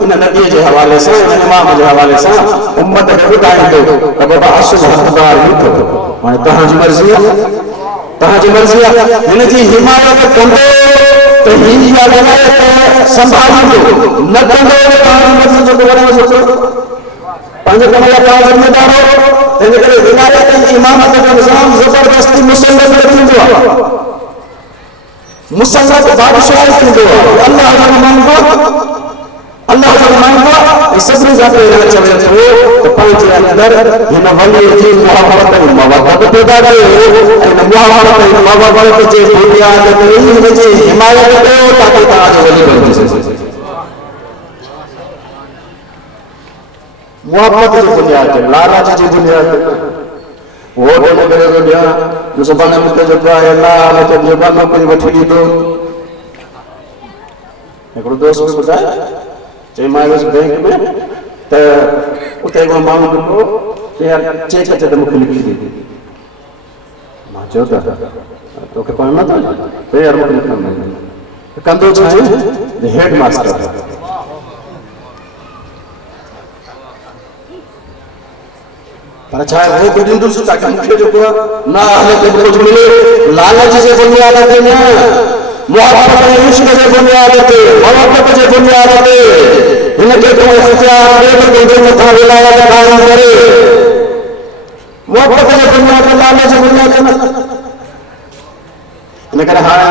इन नबीअ जे हवाले सां इन इमाम जे हवाले सां उम्मत खे ॿुधाईंदो त बाबा असुल हक़दार ई अथव हाणे तव्हांजी मर्ज़ी आहे हिनजी हिमायत कंदो त ही इहा विलायत संभालींदो न कंदो त तव्हांजी मर्ज़ी जो वणे सोचो पंहिंजे कम लाइ तव्हां ज़िम्मेदार हो तंहिंजे करे विलायत ऐं इमामत जो निज़ाम ज़बरदस्ती मुसलत न थींदो आहे मुसलत बादशाह थींदो आहे अल्लाह जो मांगो ऐं सभिनी खां पहिरियों चवे थो त पंहिंजे अंदरि हिन वलीअ जी मुहबत ऐं मवदत पैदा कयो ऐं हिन मुहबत ऐं मवदत जे बुनियाद ते हिनजी हिमायत कयो ताकी तव्हांजो वली बणिजी सघे मुहबत जी बुनियाद ते लालच जी बुनियाद ते वोट न करे थो ॾियां सुभाणे मूंखे जेको आहे अलाह मूंखे जेका नौकरी वठी ॾींदो हिकिड़ो दोस्त बि ॿुधाए चई मां वियुसि बैंक में त उते हिकिड़ो माण्हू ॾिठो चई यार चेक अचे त मूंखे लिखी ॾे मां चयो त तोखे पढ़ण नथो चई यार मूंखे लिखण न कंदो छा आहे हेड मास्टर पर छा आहे उहो ॾींदुसि ताकी मूंखे जेको आहे न हले त कुझु मिले लालच जे बुनियाद ते न मुहबत ऐं इश्क जे बुनियाद ते मवदत जे बुनियाद ते हिनखे को इख्तियार ॾे त तुंहिंजे मथां विलायत क़ाइम करे मुहबत जे बुनियाद ते लालच जे बुनियाद ते न इन करे हाणे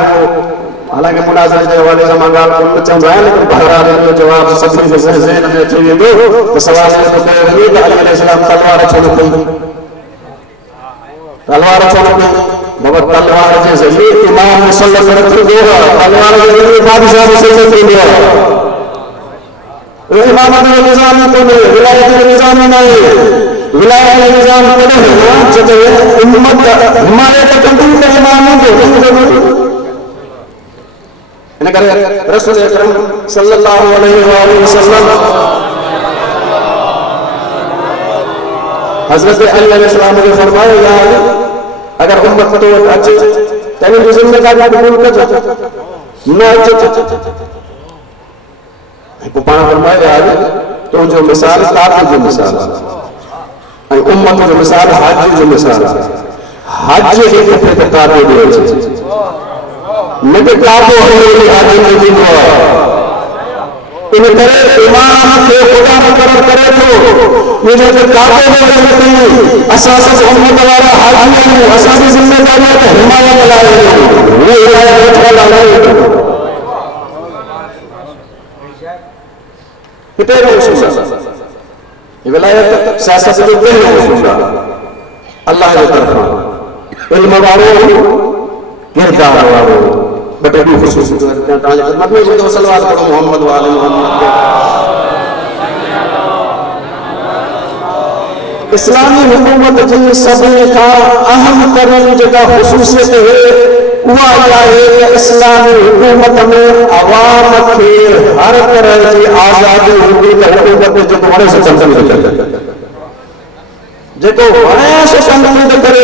हालांकि मुनाज़िर जे हवाले सां मां ॻाल्हि कोन चवंदो आहियां लेकिन बहरहाल हिन जो जवाबु सभिनी खे ज़हन में अची वेंदो त सवाल इहो थो कयो वञे त अली अलैहिस्सलाम तलवार छो न खईं तलवार चलते बाबा तलवार जे ज़रिए इमाम मुसल्लत रखी दो तलवार जे ज़रिए बादशाह मुसल्लत रखी दो इमामत जो निज़ाम को ने विलायत जो निज़ाम नहीं विलायत जो निज़ाम करे है ना जब उम्मत हिमालय के कंट्री का इमाम को इन करे रसूल अकरम सल्लल्लाहु अलैहि वसल्लम हजरत अली अलैहिस्सलाम ने फरमाया यार अगर उम्मत तो अच्छे तेरी जिम्मेदारी कबूल कर ना को पाण फरमाया यार तो जो मिसाल काफ़ी जो मिसाल है उम्मत जो मिसाल हज जो मिसाल हज के पे काफ़ी दे न के काफ़ी हज में दींदो इन करे इमाम के खुदा मुकर्रर करे तो ये जो काफ़ी में रहते हैं असास उम्मत वाला हज में असास जिम्मेदारी है हिमायत लाए वो हिमायत वाला नहीं कितने रसूल ये विलायत सियासत जो पहले रसूल अल्लाह की तरफ इल्म वालो किरदार वालो बटे भी खुशूस ताज खिदमत में जो सल्लल्लाहु अलैहि मोहम्मद वाले मोहम्मद इस्लामी हुकूमत जी सभी का अहम तरीन जगह खुसूसियत है हुआ है कि इस्लामी हुकूमत में अवाम के हर तरह की आज़ादी होगी तो हुकूमत जो बड़े से संसद जेको बड़े से संसद करे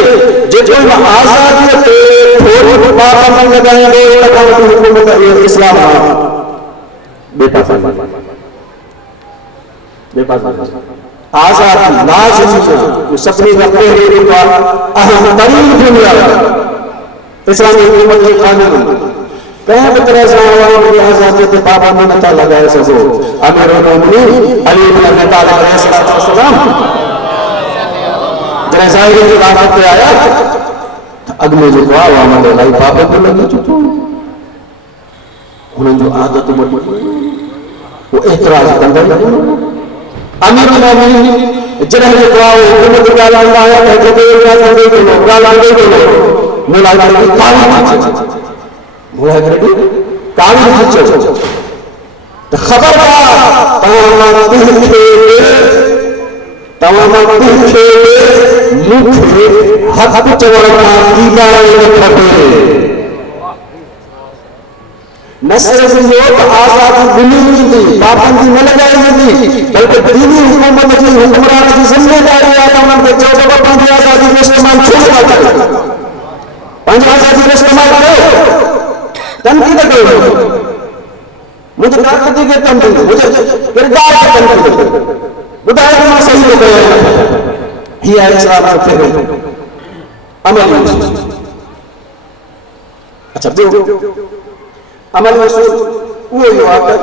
जेको आज़ादी ते थोड़ी पाबंद लगाएंगे तो हुकूमत इस्लाम आज़ादी लाज़िम सभी रखते हैं अहम तरीन दुनिया इस्लामी हुकूमत के कानून कहीं भी तरह से आवाम की आज़ादी पे पाबंदी न लगाए सको अमीरुल मोमिनीन अली इब्न अबी तालिब अलैहिस्सलाम जरा ज़ाहिरी की बात पे आया अगले जो आवाम ने लाई पाबंदी लगी चुको उन्हें जो आदत मत वो एतराज कंदे अमीरुल मोमिनीन जरा जो हुकूमत का लाया है जो मुलाज़िम तो खबरदार तमाम मुख्य हक चवड़ा न सिर्फ लोग आज़ादी मिली थी पाबंदी न लगाई थी बल्कि दीनी हुकूमत की हुक्मरान की जिम्मेदारी है कि पंहिंजी आज़ादी जो इस्तेमाल छो था पंहिंजी आज़ादी जो इस्तेमाल करो तनक़ीद कयो मुझे कारकर्दगी के तनक़ीद मुझे किरदार के तनक़ीद ॿुधायो त मां सही थो कयां हीअ आहे इस्लाम जो फेरो अमल अच्छा ॿियो अमल उसूल उहो ई आहे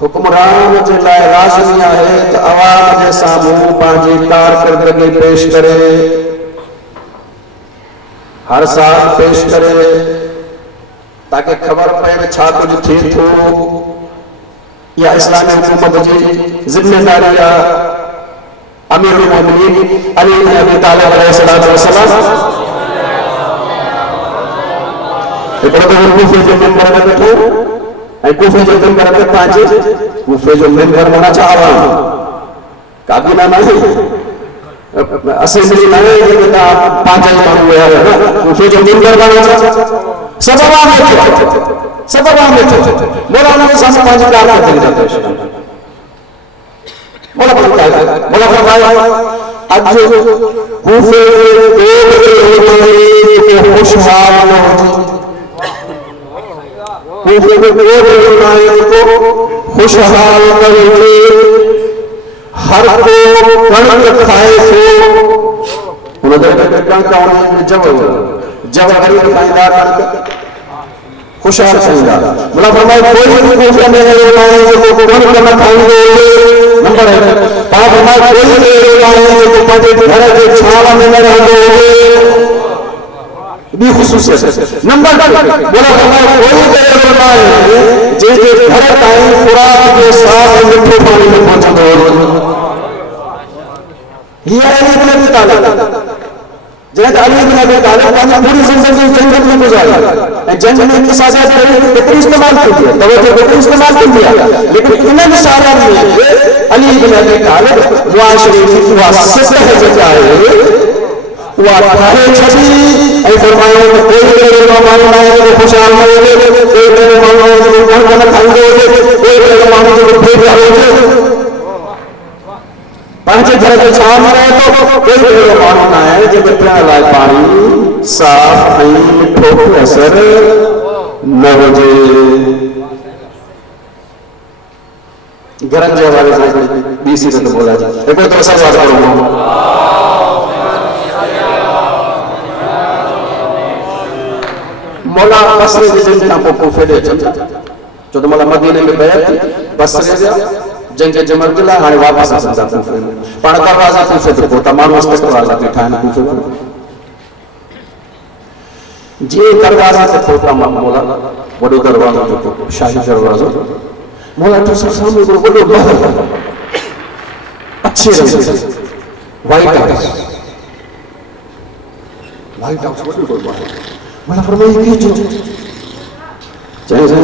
हुक्मरान जे लाइ लाज़िमी आहे त अवाम जे साम्हूं पंहिंजी कारकर्दगी पेश करे हर साल पेश करे ताकि खबर पए छा कुछ थे थो या इस्लामी हुकूमत जी जिम्मेदारी आहे अमीरुल मोमिनीन अली इब्न अबी तालिब अलैहिस्सलाम हिकिड़ो दफ़ो कूफे जे मिंबर ते वेठो ऐं कूफे जे मिंबर ते पंहिंजे कूफे जो मिंबर माना छा आवाम काबीना न आहे असेंबली न आहे जेके पंहिंजा ई माण्हू विया हुआ न कूफे जो मिंबर माना छा सभु आवाम वेठो बोला उन्होंने सामने पांच कार करते जाते हैं बोला फरमाया आज कूफे के खुशहाल कूफे के को खुशहाल करे हर को कणक खाए तो उन्होंने कणक जब गरीब खाईंदा कणक खुशहाल सहींदा बोला फरमाया कोई कूफे में जो कणक न खाईंदो नंबर 1 पाण फरमाया कोई जो पंहिंजे घर जे छाव में न रहंदो बी खुसूसियत नंबर 2 बोला फरमाया कोई जे घर ताईं खुराक जो साफ मिठो पानी में पहुंचंदो हीअ आहे इब्न अबी तालिब जैसे अली बिन अबी तालिब ने पूरी जिंदगी जंगल में गुजारी और जंग में इतनी साजिश करी, कितनी इस्तेमाल की थी, तवज्जो कितनी इस्तेमाल की थी, लेकिन इन्हें सारा में अली बिन अबी तालिब मुआशरे की मुआस्सिस है जचाए वो अठारे छवि ऐ फरमाए कोई मेरे मानो ना है खुशहाल होगे, कोई मेरे मानो जो कौन कौन खाएंगे, कोई मेरे मानो जो भेज रहे पांच घर के छाव में रहे तो कोई मेरे मानो ना है जब इतना लाए पानी साफ नहीं मिठो असर न हो जाए। गरंजे वाले से बीसी से तो बोला जाए एक बार तो सब बात करूंगा मौला बसरे जी जिनका को कूफे दे चल जो तो मौला मदीने में बैठ बसरे जा जंग के जमल दिला हाने वापस आ सकता कूफे में पण दरवाजा कूफे तो पोता मानो उस दरवाजा के ठान कूफे में जे दरवाजा से पोता मौला बड़ो दरवाजा जो शाही दरवाजा मौला तो सामने को बड़ो महल अच्छे रंग व्हाइट हाउस बड़ो महल मौला फरमाया कि जो जैसे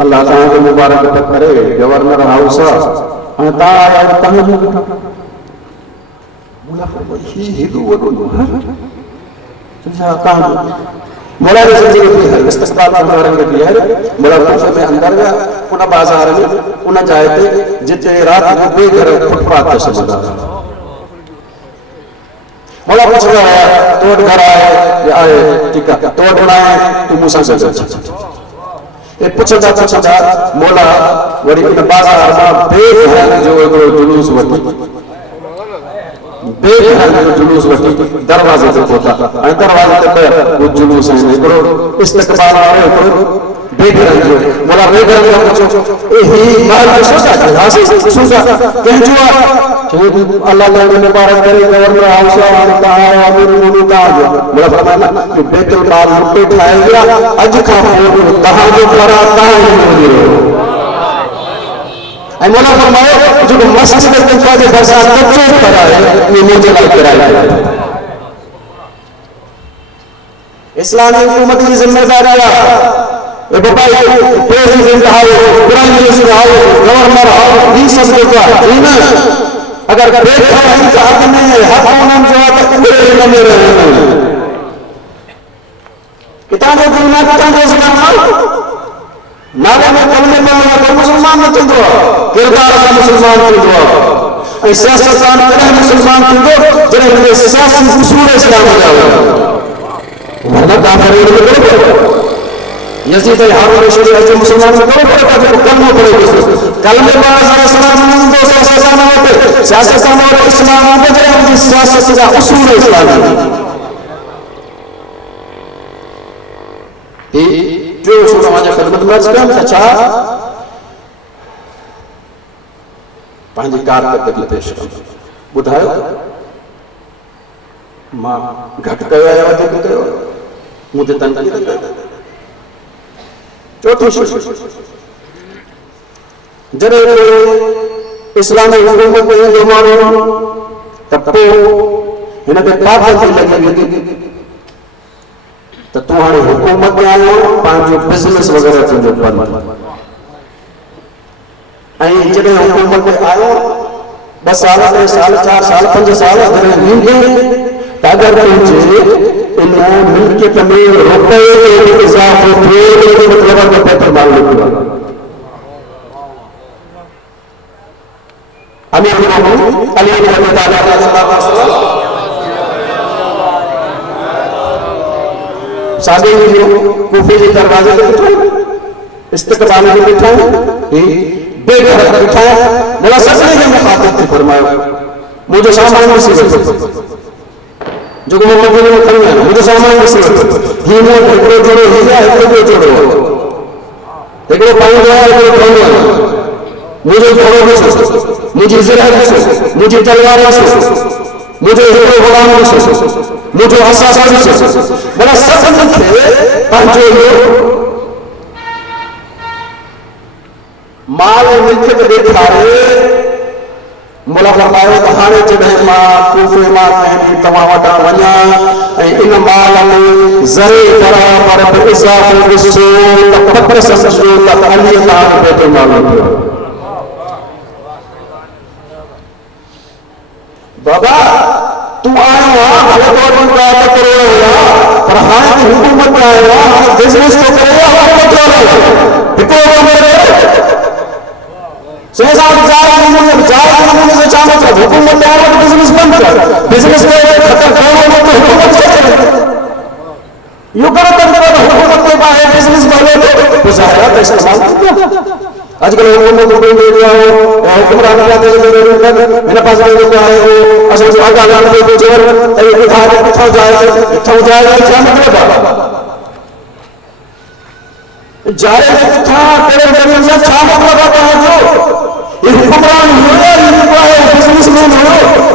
अल्लाह ताला को मुबारक करे गवर्नर हाउस अता आया तंग मौला फरमाया ही दो वो तुझा कहां मौला ने जिंदगी की है इस्तिक़बाल हमारे में दिया है मौला कोफे में अंदर गया उन बाजार में उन जाए थे जिते रात को बेघर फुटपाथ पे समझा मौला पूछ रहा है तोड़ घर आए या आए ठीक है तोड़ बनाए तू मूसा से ये पूछदा मौला वरी इन बाजार में बेघर जो एगो जुलूस वठी बेघर जो जुलूस वठी दरवाजे ते पहुंचा ऐं दरवाजे ते वो जुलूस है एगो इस्तिक़बाल आयो बेघर जो मौला बेघर जो पूछो ए ही माल सोचा हासिल सोचा कहजुआ अल्लाह ने मुबारक करे गवर्नर हाउस वाले कहा अमीर मुनी का मौला फरमाया कि बैतुल माल लुटे ठाए गया अज का कहा जो करा कहा नहीं ऐ मौला फरमाया जो मस्जिद के काजे बरसात कच्चे कराए ये मुझे लाइक कराया इस्लामी हुकूमत की जिम्मेदारी है ए बाबा प्रेसिडेंट आओ प्राइम मिनिस्टर आओ गवर्नर आओ ये सब का ना अगर देखा है तो आपने हक होना जो तक मेरे न मेरे किताबों की ना किताबों से ना नाले में कमले में तो मुसलमान न तुम किरदार का मुसलमान तुम ऐ सियासतदान करे मुसलमान तुम जने सियासी उसूल इस्लाम हो जाओ वरना काफिर ने करो यजीद हारून शरीयत के मुसलमान को करो कलमा पढ़ो कलमे में सारा सलाम दो सियासतदान होते सियासतदान और इस्लाम को जने सियासत का उसूल इस्लाम है जो समाज खिदमत में कम अच्छा पंहिंजी कारकर्दगी पेश कयो ॿुधायो मां घटि कयो या वधीक कयो मूं ते तनक़ीद कयो चौथी जॾहिं इस्लामी हुकूमत में जो माण्हू त पोइ हिन ते पाबंदी लॻी तो तू हाणे हुकूमत में आयो पंहिंजो बिज़नेस वग़ैरह तुंहिंजो बंदि ऐं जॾहिं हुकूमत में आयो 2 साल 3 साल 4 साल 5 साल जॾहिं ईंदे त अगरि तुंहिंजे इन मिल्कियत में रुपए जो इज़ाफ़ो थिए तो मतिलब आहे पेपर मालूम आहे अमीर अली बिन अबी तालिब सादे जो कूफे के दरवाजे पे बैठा इस्तिक़बाल में बैठा बेघर बैठा बोला ससरे के मुखातिब थे फरमाया मुझे सामान मुसीबत जो को मदीने में खड़ी है मुझे सामान मुसीबत ही ने एकड़ो जोड़ो ही है एकड़ो जोड़ो एकड़ो पानी गया एकड़ो पानी मुझे घोड़ो मुझे ज़रा मुझे तलवार मुझे एकड़ो गुलाम मुझे असासा बड़ा सफल थे पंहिंजो माल मिल्कियत ॾेखारे मौला फरमायो त हाणे जॾहिं मां कूफे मां कंहिं ॾींहुं तव्हां वटां वञा इन माल में ज़रे बराबर इज़ाफ़ो विसो पत्र समझो त अली ताल पे मालूम बाबा तू आया हले गवर्नमेंट का करो पर हां की हुकूमत का आया बिजनेस तो करे हुकूमत वाले इको से साहब जाए से चाहता था हुकूमत का बिजनेस बंद कर बिजनेस में खत्म करो तो हुकूमत यू करो तो हुकूमत के बाहर बिजनेस वाले तो ज़ाहिर है इस्तेमाल किया आजकल हुकूमत को दे दिया हो हुक्मरान का दे दिया मेरे पास दे दिया है वो असल में आगे आगे दे जोर ये विधान उठा जाएगा क्या मतलब जाएगा था तेरे जमीन से छा मतलब है जो ये हुक्मरान हुआ है बिजनेसमैन हो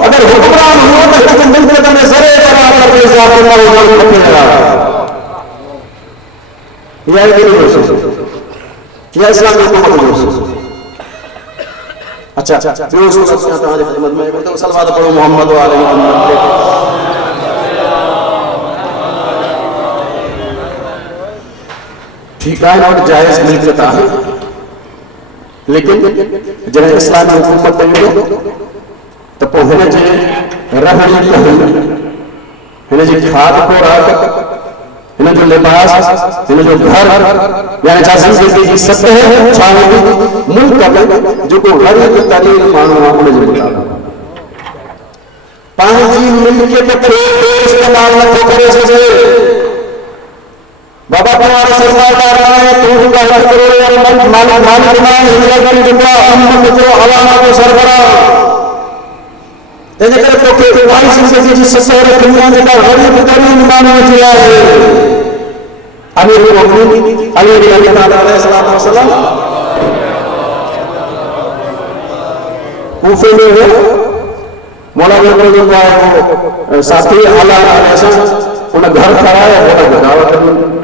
अगर हुक्मरान हुआ तो लेकिन मिलकर तुम्हें जरे बराबर के हिसाब से मालूम रखेगा यह इस्लामी हुकूमत अच्छा फिर उसको सबसे तुम्हारी खिदमत में बोलते हो सल्लल्लाहु अलैहि मोहम्मद व आले मोहम्मद ठीक है और जायज मिल्कियत है लेकिन जब इस्लामी हुकूमत में तो पोहने जे रहनी हिन जी खाद को रात हिन जो लिबास हिन जो घर यानी छा संस्कृति जी सत्य है छा मुल्क में जो को गरीब तरीन माण्हू आहे उन जे मुताबिक़ पंहिंजी मिल्कियत खे इस्तेमाल नथो करे सघे बाबा तुम्हारे सरमाएदार आए तू का करोड़ मालिक हिंदुस्तान जो अहमद जो अवाम जो सरबराह तेने करे तो के वाई संस्कृति जी ससुर दुनिया जेका गरीब तरीन माण्हू थी आहे अमीर मुमिनीन अली अलैहि सलाम कूफे में हो मौलाना जो है साथी आला ऐसा उन घर कराया बड़ा दावत है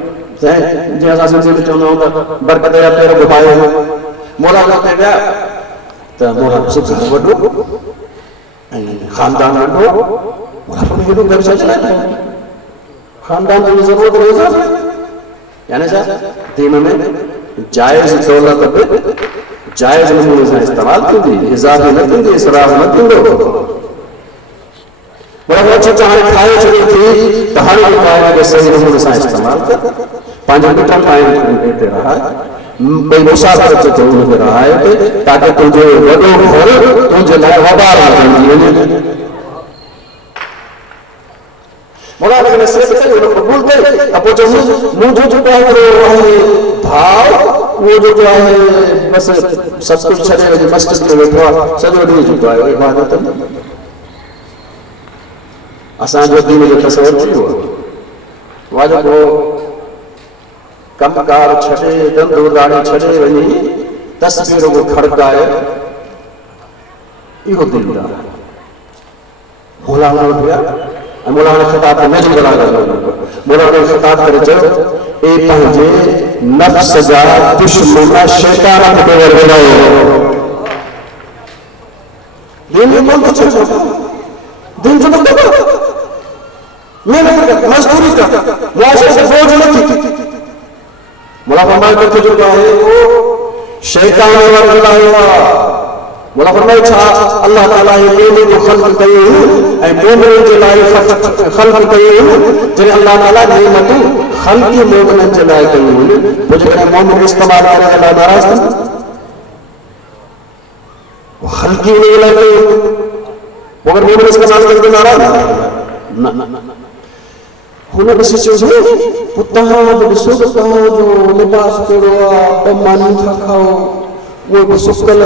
जे असा सिलसिले चवंदा हूं बरकत या पैर घुमायो मौलाना ते गया त मौलाना सुख वडो खानदान नंढो मौलाना हेॾो घर छा चलाए खानदान जी ज़रूरत रहे यानी छा दीन में जायज़ दौलत पे जायज़ नमूने सां इस्तेमाल थींदी इज़ाफ़ी न थींदी इसराफ़ न थींदो बड़ा अच्छा चाहे खाए छॾी थी त हाणे पाए खे सही नमूने सां इस्तेमाल कर पंहिंजे मिटनि माइटनि ते रहाए भई मुसाफ़िर अचे थो उनखे रहाए ताकि तुंहिंजो वॾो घर तुंहिंजे लाइ वबार बणिजी वञे मौलाना ने नसीहत कई उन कबूल कई अब जो मुझे जो है भाव वो जो है बस सब कुछ छड़े जो मस्जिद में बैठो सजो दी जो है इबादत असा जो दीन जो तसव्वुर थी हो वाजो को कमकार छड़े धंधो दाड़ी छड़े वनी तस्वीर को खड़काए इहो दिल दा मौलाना भैया मौलाना खिताब में नजर लगा मौलाना खिताब करे चलो ए पंहिंजे नफ्स जा दुश्मन शैतान खे वरगायो दिन में कौन कुछ दिन जो तो मेहनत मजदूरी का मुआशरे से बोझ नहीं मौला फरमाए करके जो है वो शैतान वरगायो मौला फरमाए छा अल्लाह ताला ये मोमिन को खल्क कयो ऐं मोमिन जे लाइ खल्क कयो जे अल्लाह ताला नेमतूं खल्की मोमिन जे लाइ कयो पोइ जेकॾहिं मोमिन इस्तेमाल करण जे लाइ नाराज़ थियनि खल्की उन जे लाइ कयो पोइ अगरि मोमिन इस्तेमाल करण ते नाराज़ न हुन ॾिसी चयोसि पुतां ॾिसो त तव्हां जो लिबास कहिड़ो आहे ॿ मानी था खाओ उहे बि सुकल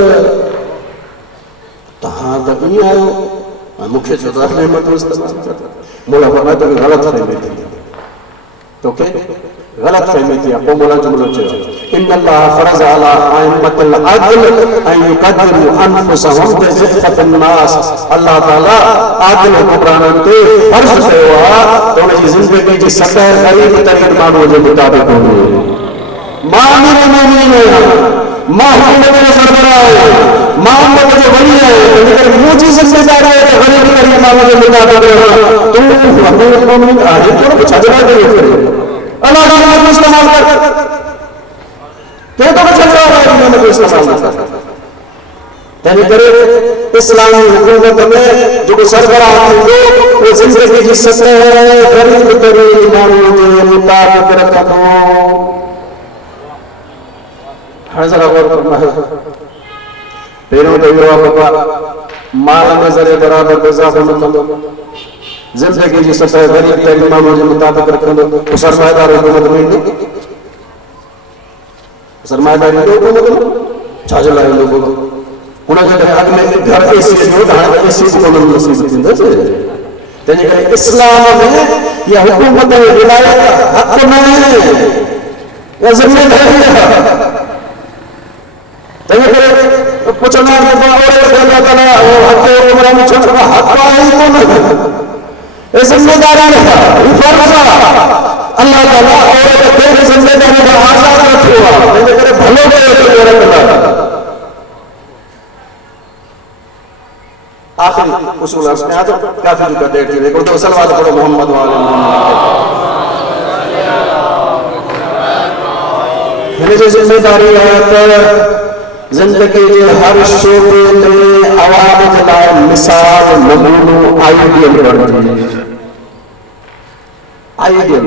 तहां त ईअं आहियो मूंखे छो त नेमत इस्तेमाल कर मौला फरमाए तोखे ग़लतफ़हमी थी तोखे ग़लतफ़हमी थी आहे पोइ मौला जुमिलो चयो इन अल्लाह फरज़ अला अइम्मतिल अदल अन युक़द्दिमू अनफुसहुम बिज़िफ़्फ़ति नास अल्लाह ताला आदिल हुक्मराननि ते फर्ज़ कयो आहे त उन जी ज़िंदगी जी सतह ग़रीब तरीन माण्हूअ जे मुताबिक़ हुजे मां अमीर मोमिनीन आहियां मां हुकूमत जो सरबराह है, मां उम्मत जो वली है, लेकिन मुझी जिम्मेदारी है कि गरीब करी इमाम जो मुताबिक रहना। तू अमीर मोमिन आहे तो कुछ अजरा दे अल्लाह का नाम इस्तेमाल कर के तो कुछ अजरा है में इस्तेमाल कर। तने करे इस्लामी हुकूमत में जो सरबराह हो वो जिंदगी की सतह गरीब करी इमाम जो मुताबिक रखो। हज़रा गौर करना है पेरों तो यो बाबा माल नजर बराबर गुज़ार मतलब जिंदगी जी सतह गरीब के इमाम के मुताबिक रखंदो तो सरमायादार हुकूमत में नहीं सरमायादारी हुकूमत छा जला लोगों उन जे अग में घर एसी जो हाणे एसी को नसीब थींदो तने करे इस्लाम में या हुकूमत विलायत हक में या जिम्मेदारी है। तने करे पुछना है और अल्लाह ताला हक उमर में छोटा हक है कोन ये जिम्मेदारी है ये फर्ज है अल्लाह ताला और तेरे जिम्मेदारी का आजाद रखो तने करे भलो करे तो आखिरी उसूल में आ तो काफी का देर थी देखो तो सलवात पढ़ो मोहम्मद वाले मैंने जो जिम्मेदारी है जिंदगी के हर शोबे में आवाम के लाए मिसाल नमूनो आइडियल बन आइडियल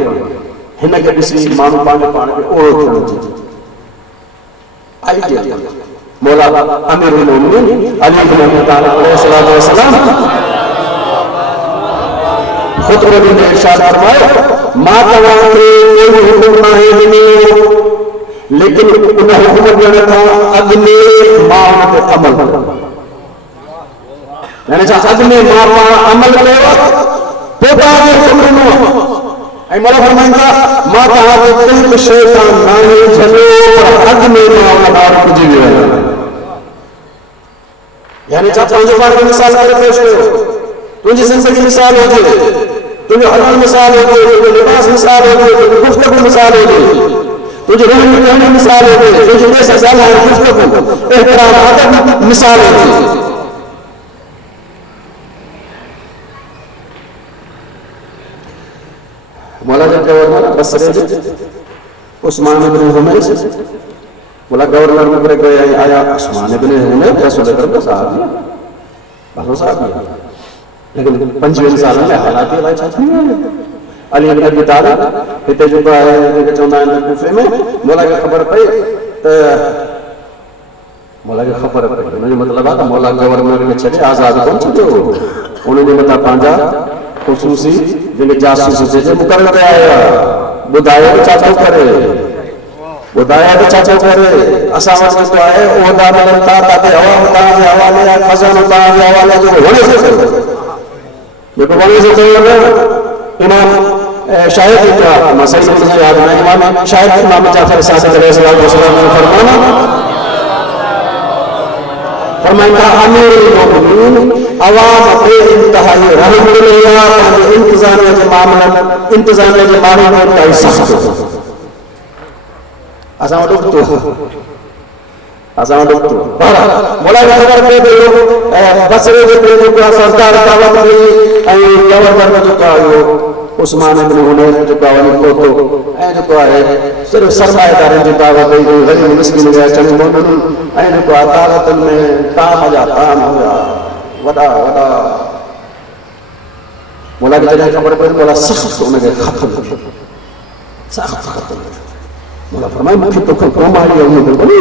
हिन के ॾिसी माण्हू पंहिंजे पाण खे ओढ़ो थियणो चाहिए आइडियल मौला अमीरुल मोमिनीन अली इब्न अबी तालिब अलैहि सलाम खुद नबी ने इरशाद फरमाया मां तव्हां खे कोई हुकुम नाहे ॾिनो लेकिन उन हुकूमत ॾियण खां अॻु में मां ते अमल यानी छा अॻु में मां अमल कयो पोइ तव्हांखे हुकुम ॾिनो ऐं मौला फरमाईंदा मां तव्हांखे कंहिं बि शइ खां नाहे छॾियो पर अॻु में मां उन ॿार पुॼी वियो आहियां। यानी छा पंहिंजो पाण खे मिसाल करे पेश कयो तुंहिंजी ज़िंदगी मिसाल हुजे तुंहिंजो हलण मिसाल हुजे तुंहिंजो लिबास मिसाल हुजे तुंहिंजी गुफ़्तगू मिसाल हुजे तुझे रहने कहने मिसाल होगी तुझे जैसा साल है गुफ्तगू एहतराम अदब मिसाल होगी। मौला जब गवर्नर बसरे उस्मान इब्न हुमैर बोला गवर्नर में पर गए आया उस्मान इब्न हुमैर रसूल अकरम साहब भरोसा किया लेकिन 55 साल में हालात ये लाइक अली इब्न अबी तालिब हिते जो है जेके चवंदा आहिनि कूफे में मौला खे ख़बर पई त मौला खे ख़बर पई हुनजो मतिलबु आहे त मौला गवर्नर खे छॾे आज़ाद कोन छॾियो उनजे मथां पंहिंजा ख़ुसूसी जेके जासूस जे मुक़ररु कया हुआ ॿुधायो त छा थो करे ॿुधायो त छा थो करे असां वटि जेको आहे उहिदा मिलनि था ताकी अवाम तव्हांजे हवाले आहे खज़ानो तव्हांजे हवाले आहे जेको वणे थो जेको वणे थो कयो इमाम शायद क्या मसई से मुझे याद नहीं इमाम शायद इमाम जाफर सादिक अलैहिस्सलाम ने फरमाया अमीरुल मोमिनीन अवाम पे इंतहाई रहम मिलेगा और इंतजाम के मामला इंतजाम के मामले में कई सख्त असा वटो मोला खबर पे दे बसरे जे पे सरकार दावत दी ऐं गवर्नर जो आयो उस्मान इब्न हुमैर जो वञी पहुतो ऐं जेको आहे सिर्फ़ु सरमाएदारनि जी दावत ॾेई ग़रीब मिस्किन जा चङी मोमिन ऐं जेको आहे ताक़तनि में ताम जा ताम हुआ वॾा वॾा मोला खे जॾहिं ख़बर पई मोला सख़्तु उनखे ख़त लिखियो सख़्तु ख़त लिखियो मोला फरमायो मूंखे तोखे तोमारी उमेद कोन्हे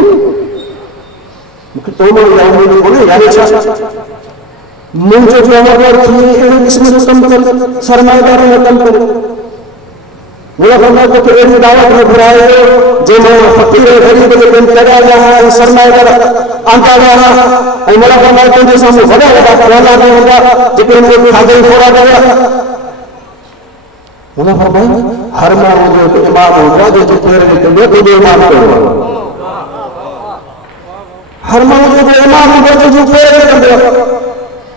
मूंखे तोमारी उमेद कोन्हे यानी छा मुझे जो अमर थी इसमें जो कम कर सरमाएदार में कम कर मेरा फरमाया तो एडी दावत में बुराए जे मैं फकीर गरीब के दिन करा रहा सरमाएदार आंदा रहा ऐ मेरा फरमाया तो जैसा मैं बड़ा बड़ा वाला नहीं होगा जितने में खादे थोड़ा गया मेरा फरमाया हर मानो जो इमाम होगा जो पैर में तो इमाम होगा हर मानो जो इमाम होगा जो पैर में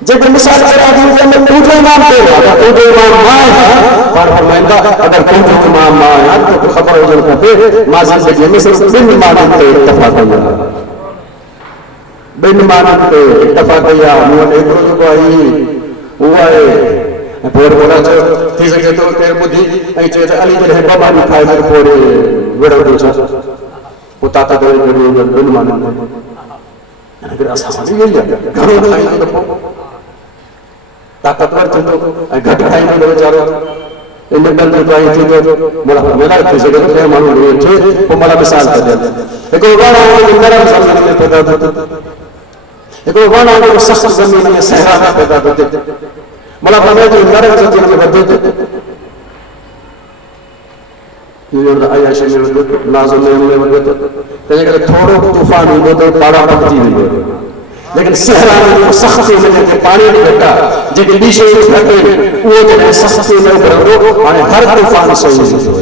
जेके मिसाल करा दी में तुझे इमाम देगा अगर तुझे इमाम मां है पर फरमाइंदा अगर तुझे इमाम मां है तो खबर हो जाए पे मां जिंदगी में सिर्फ 3 इमाम पे इत्तेफाक हो बिन मानन ते इत्तफाक या मूं वटि हिकिड़ो जेको आई उहो आहे ऐं पोइ बोला चयो थी सघे थो केरु ॿुधी ऐं चए त अली जॾहिं ॿ भाॼियूं खाए करे पोइ विढ़ो छा पोइ ताक़त बिन मानन असां वटि इहो ई आहे घणो खाईंदो त पोइ ताक़तवर थींदो ऐं घटि खाईंदो त वीचारो इन ॻाल्हि में ट्राई थींदो मला थी सघे थो कंहिं माण्हू थे पोइ मला मिसाल थो ॾियनि हिकिड़ो वण आहे नरम ज़मीन में पैदा थो थिए हिकिड़ो वण आहे जेको सख़्तु ज़मीन में सहरा में पैदा थो थिए मला फरमाए थो नरम ज़मीन में वधे थो अयाशी में वधे थो नाज़ो में वधे थो तंहिंजे करे थोरो तूफ़ान ईंदो त पाड़ा पकिजी वेंदो लेकिन सहरा में जेको सख़्तु हुनखे पाणी बि घटि आहे जेके ॿी शयूं घटि उहो जॾहिं सख़्तु न उभरंदो हाणे हर तूफ़ान सही थींदो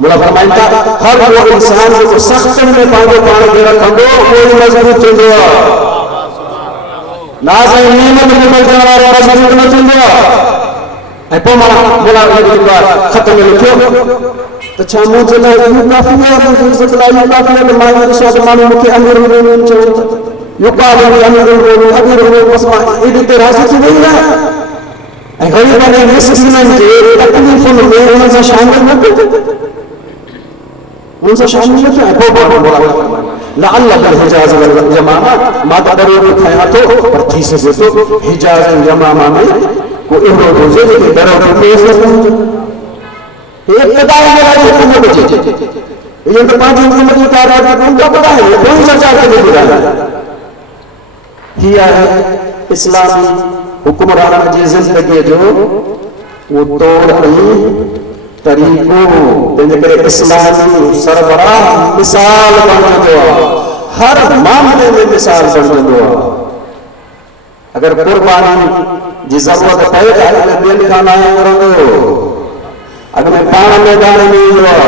मुला फरमाइनि था हर उहो इंसान जेको सख़्तनि में पंहिंजो पाण खे रखंदो उहो ई मज़बूत थींदो आहे नाज़ ऐं नेमत में मलजण वारो मज़बूत न थींदो आहे ऐं पोइ मां मुला ख़त में लिखियो त छा मुंहिंजे लाइ इहो काफ़ी आहे मुंहिंजी इज़त लाइ इहो काफ़ी आहे त मां ॾिसो त माण्हू मूंखे अमीर मोमिन चवनि था युकाल अमीर मोमिन बसि मां एॾे ते राज़ी थी वई आहियां ऐं ग़रीबनि ऐं मिस्किननि जे तकलीफ़ुनि में हुननि सां शामिल न थियो उन सां शामिल न थियो ऐं पोइ लाल हिजाज़ जमामा मां त डरो थो खायां थो पर थी सघे थो हिजाज़ ऐं जमामा में को अहिड़ो हुजे जेके डरो थो थिए इब्तिदाई में वारी हुकूमत हुजे इहो त पंहिंजी हुकूमत जी कारवाई कोन था ॿुधाए कोई चर्चा करे ॿुधाए हीअ आहे इस्लामी हुकुमरान जी ज़िंदगीअ जो उहो तौर ऐं तरीक़ो तंहिंजे करे इस्लामी सरबराह मिसाल बणजंदो आहे हर मामले में मिसाल बणजंदो आहे अगरि क़ुर्बानी जी ज़रूरत पए त ॿियनि खां न करंदो अॻ में पाण मैदान में ईंदो आहे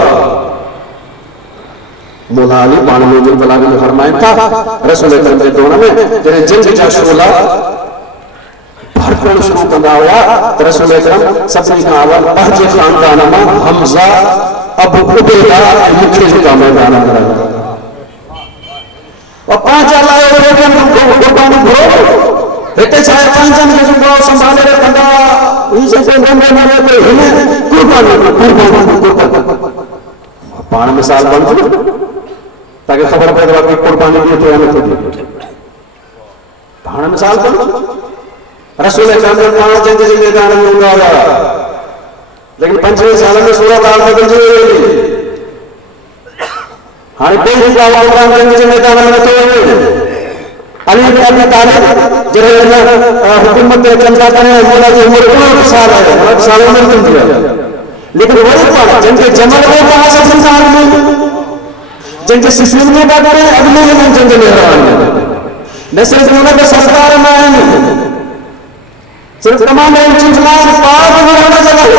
मौला अली पाण में जो कलाक में फरमाइनि था रसूल अकरम जे दौर में जॾहिं जंग जा शोला भड़कण शुरू कंदा हुआ त रसूल अकरम सभिनी खां अवल पंहिंजे ख़ानदान मां हमज़ा अबू उबैदा ऐं मूंखे जेका मैदान में रहंदा पंहिंजा लाइ क़ुर्बानी घुरो हिते छा आहे पंहिंजनि खे जेको संभाले रखंदा पाण मिसाल बणिजो तव्हांखे ख़बर पए कि क़ुर्बानी ॾिए थो या नथो ॾिए पाण मिसाल बणिजो रसूल अकरम पाण जंग जे मैदान में हूंदा हुआ लेकिन 25 साल में सूरत हाल बदिलजी वई हाणे कोई बि जंग जे मैदान में नथो वञे अली बिन अबी तालिब जॾहिं हुकूमत ते अचनि था तॾहिं मौला जी उमिरि 59 साल आहे 59 साल उमिरि थींदी आहे लेकिन वरी पाण जंग जमल में पाण संसार में जंग सिफिन में था करें अगले में जंग में रहनि न सिर्फ हुन खे सरकार में आहिनि सिर्फ कमांडर इन चीफ ना पाण बि रहण जे लाइ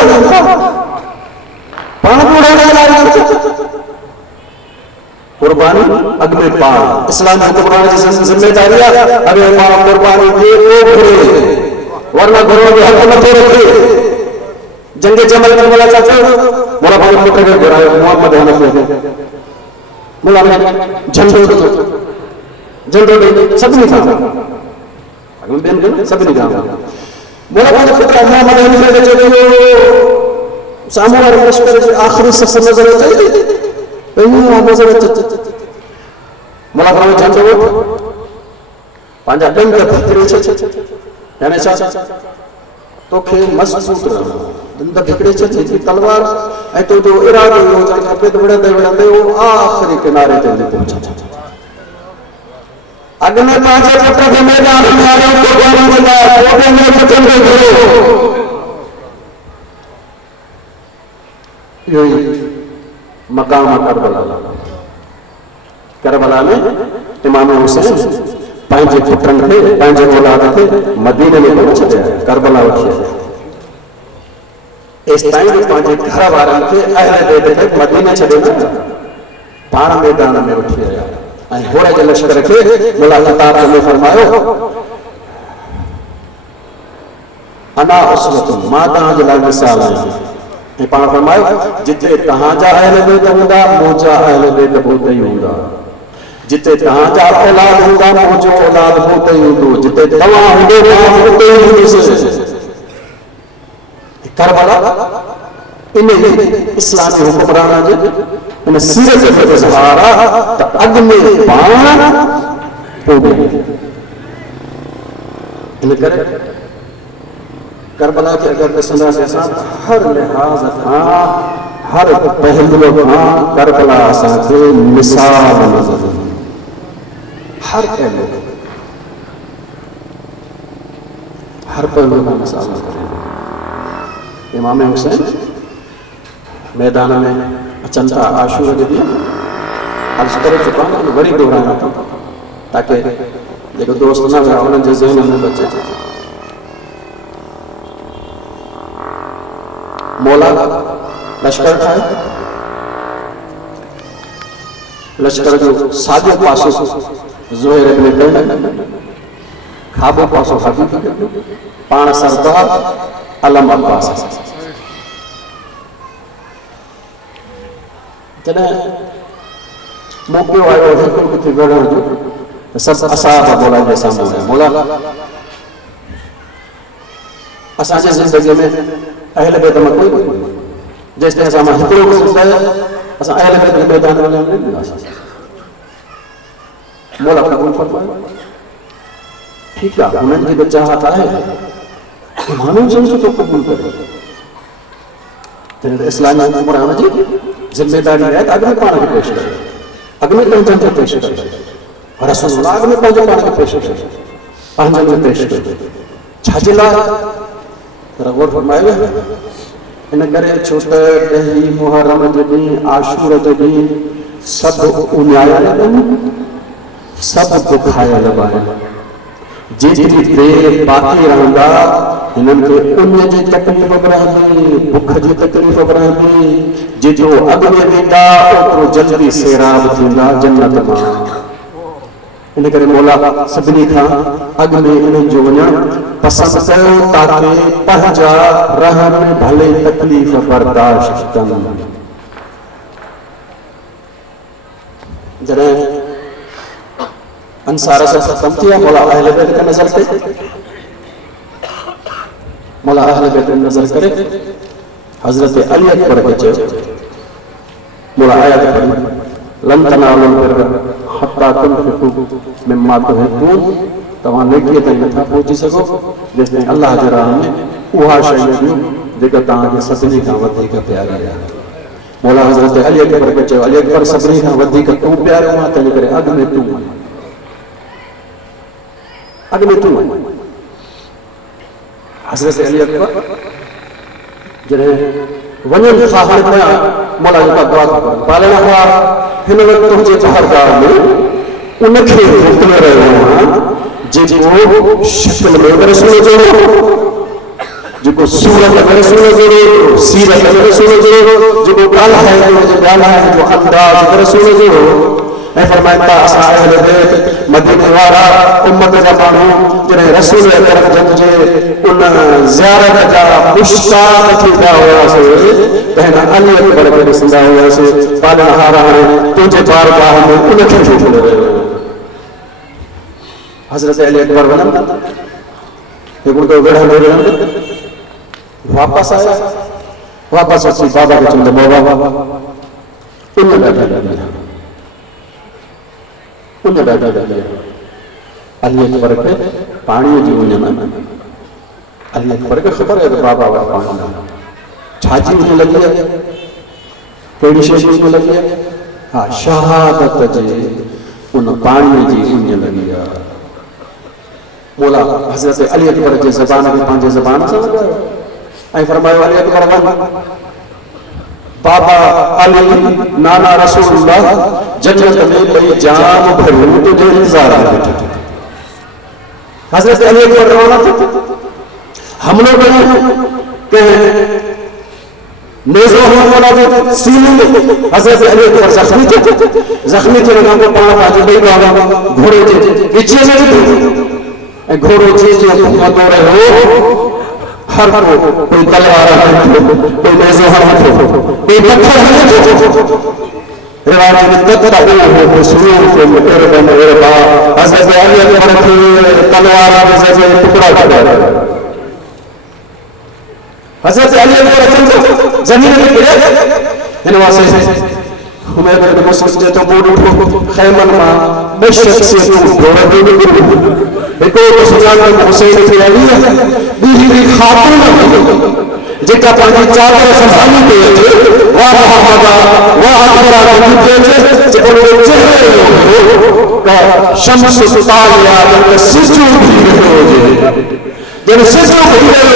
पाण बि रहण जे लाइ कुर्बानी अग में पाण इस्लामी हुक्मरान जी जिम्मेदारी आहे अगर पाण कुर्बानी थे तो घुरे वरना घुरो जो हक नथो रखे जंग जमल में बोला चाचा मोरा भाई पुट खे घुरायो मोहम्मद हनफ मोला झंडो सभिनी खां सभिनी खां मोला भाई पुट मोहम्मद हनफ खे चयो साम्हूं वारे लश्कर जी आख़िरी सफ़ नज़र अचे मला भाई झंडो पंहिंजा ॾंद भिकिरे छॾ यानी छा तोखे मज़बूत रहणो ॾंद भिकिरे छॾ तलवार ऐं तुंहिंजो इरादो इहो हुजणु खपे त विढ़ंदे विढ़ंदे उहो आख़िरी किनारे ते पहुचे अॻ में पंहिंजे पुट खे मैदान में आयो क़ुर्बानी जे लाइ पोइ में पुटनि खे घुरो इहो ई मकाम करबला में इमाम हुसैन पंहिंजे पुटनि खे पंहिंजे औलाद खे मदीने में कोन छॾिया करबला वठी आया एसिताईं पंहिंजे घर वारनि खे अहल बैत खे मदीने छॾे न पाण मैदान में वठी आया ऐं घोड़े जे लश्कर खे मुला ख़ताब में फरमायो अना उसवतुन मां तव्हांजे लाइ मिसाल आहियां ऐं पाण फरमायो जिथे तव्हांजा अहल बैत हूंदा मुंहिंजा अहल बैत बि उते ई हूंदा जिते तव्हांजा औलाद हूंदा मुंहिंजो औलाद हुते ई हूंदो, जिते तव्हां हूंदो हुते ई हूंदुसि। करबला इन इस्लामी हुक्मरान जे इन सीरत जो इज़हार आहे त अॻु में पाण पोइ इन करे करबला के अगर ॾिसंदासीं असां हर लिहाज़ खां हर पहलू खां करबला असांखे मिसाल नज़र ईंदी, हर पहलू खां मिसाल नज़र ईंदी। इमाम हुसैन मैदान में अचनि था आशूर जे ॾींहुं, अर्ज़ करे चुका आहियां, वरी दोहरायां थो ताकि जेको दोस्त न हुया उन्हनि जे ज़हन में बचे। मौला लश्कर ठाहे, लश्कर जो साॼो पासो ज़ुहैर इब्न तैम, खाॿो पासो हबीब, पाण सरदार अलम अब्बास। जॾहिं मौक़ो आयो हिकिड़ो किथे विढ़ण जो त सभु असहाब मौला जे साम्हूं आया, मौला असांजे ज़िंदगीअ में अहल बैत में कोई कोन्हे, जेसिताईं असां मां हिकिड़ो बि ज़िंदा असां अहल बैत जे मैदान में न ईंदासीं। मौला क़बूल फरमायो, ठीकु आहे, हुननि जी बि चाहत आहे, माण्हू जंहिं जो क़बूल करे। तॾहिं इस्लामी हुक्मरान जी ज़िम्मेदारी आहे त अॻु में पाण खे पेश करे, अॻु में पंहिंजनि खे पेश करे, रसूलुल्लाह अॻु में पंहिंजो पाण खे पेश करे, पंहिंजनि खे पेश करे। छाजे लाइ गौर फरमायो इन करे छो त 10 मुहर्रम जे ॾींहुं आशूर जे ॾींहुं सभु उञायल आहिनि, सभु बुखायल आहिनि। जेतिरी देरि बाक़ी रहंदा हिननि खे उन जी तकलीफ़ बि रहंदी, बुख जी तकलीफ़ बि रहंदी। जेतिरो अॻु में वेंदा ओतिरो जल्दी सैराब थींदा जन्नत मां। इन करे मौला सभिनी खां अॻु में इन्हनि जो वञणु पसंदि कयो ताकि पंहिंजा रहनि भले तकलीफ़ बर्दाश्त कनि। जॾहिं अंसार से खत्म किया, मौला अहले बैत का नजर करे, मौला अहले बैत नजर करे, हजरत अली अकबर के चयो, मौला आयत पढ़ी, लन तनालुल बिर्र हत्ता तुनफिकू मिम्मा तुहिब्बून, तव्हां नेकीअ ताईं नथा पहुची सघो जेसिताईं अल्लाह जे राह में उहा शइ ॾियो जेका तव्हांखे सभिनी खां वधीक प्यारी आहे। मौला हज़रत अली अकबर खे चयो, अली अकबर सभिनी खां वधीक तूं प्यारो आहे, तंहिंजे करे अॻु में तूं वञ, अॻु में तूं वञ। हज़रत अली अकबर जॾहिं वञनि था हाणे पिया, मौला जेका दुआ थो पालण हुआ हिन वक़्तु तुंहिंजे बारगाह में उनखे हुक्म रहियो आहे जेको शक्ल में रसूल जहिड़ो, जेको सूरत में रसूल जहिड़ो, सीरत में रसूल जहिड़ो, जेको ॻाल्हाए जो अंदाज़ रसूल जहिड़ो। ऐं फरमाइनि था असां अहले बैत मदीने वारा उम्मत जा माण्हू जॾहिं रसूल अकरम जन जे उन ज़ियारत जा मुश्ताक़ थींदा हुआसीं त हिन अली अकबर खे ॾिसंदा हुआसीं। पालनहार हाणे तुंहिंजे बारगाह में उनखे हुक्म रहियो। हज़रत अली अकबर वञनि हिकिड़ो तो विढ़ंदे वापसि आया, वापसि अची बाबा खे चवंदा बाबा उन ॾाढा अली अकबर खे पाणीअ जी उञ न, अली अकबर खे ख़बर आहे त बाबा वटि पाणी न, छाजी उञ लॻी आहे, कहिड़ी शइ जी उञ लॻी आहे? हा, शहादत जे उन पाणीअ जी उञ लॻी आहे। मौला हज़रत अली अकबर जे ज़बान खे पंहिंजे ज़बान सां लॻायो ऐं फरमायो, अली अकबर वञ, बाबा अली नाना रसूलुल्लाह जन्नत में ॿई जाम भरियूं तुंहिंजे इंतज़ार में वेठा। हज़रत अली अकबर रवाना थियो, हमलो कयो कंहिं नेज़ो मौला जे सीने में। हज़रत अली अकबर ज़ख़्मी थियण खां पोइ पाण पंहिंजे ॿई बाबा घोड़े जे विच में वेठो ऐं घोड़ो जीअं कंदो रहियो, हर कोई तलवार हणंदो, कोई नेज़ो हणंदो, कोई पत्थर हणंदो रिवायत में तत्तहू बिसुरूफिन इरबन इरबा हज़रत अली अकबर की तलवार में से टुकड़ा टुकड़ा हज़रत अली अकबर जमीन में गिरे इन वासे उमर बिन मुसअब जे तो बोल उठो खैमन मां बेशक से तू घोड़ा दे एको सुजान हुसैन थे अली बीही खातून जेका पांजी चादर संभाली पे वाह मोहम्मद वाह अकबर के जेको चेहरे का शम्स तालिया के सिजू भी हो जे जब सिजू भी हो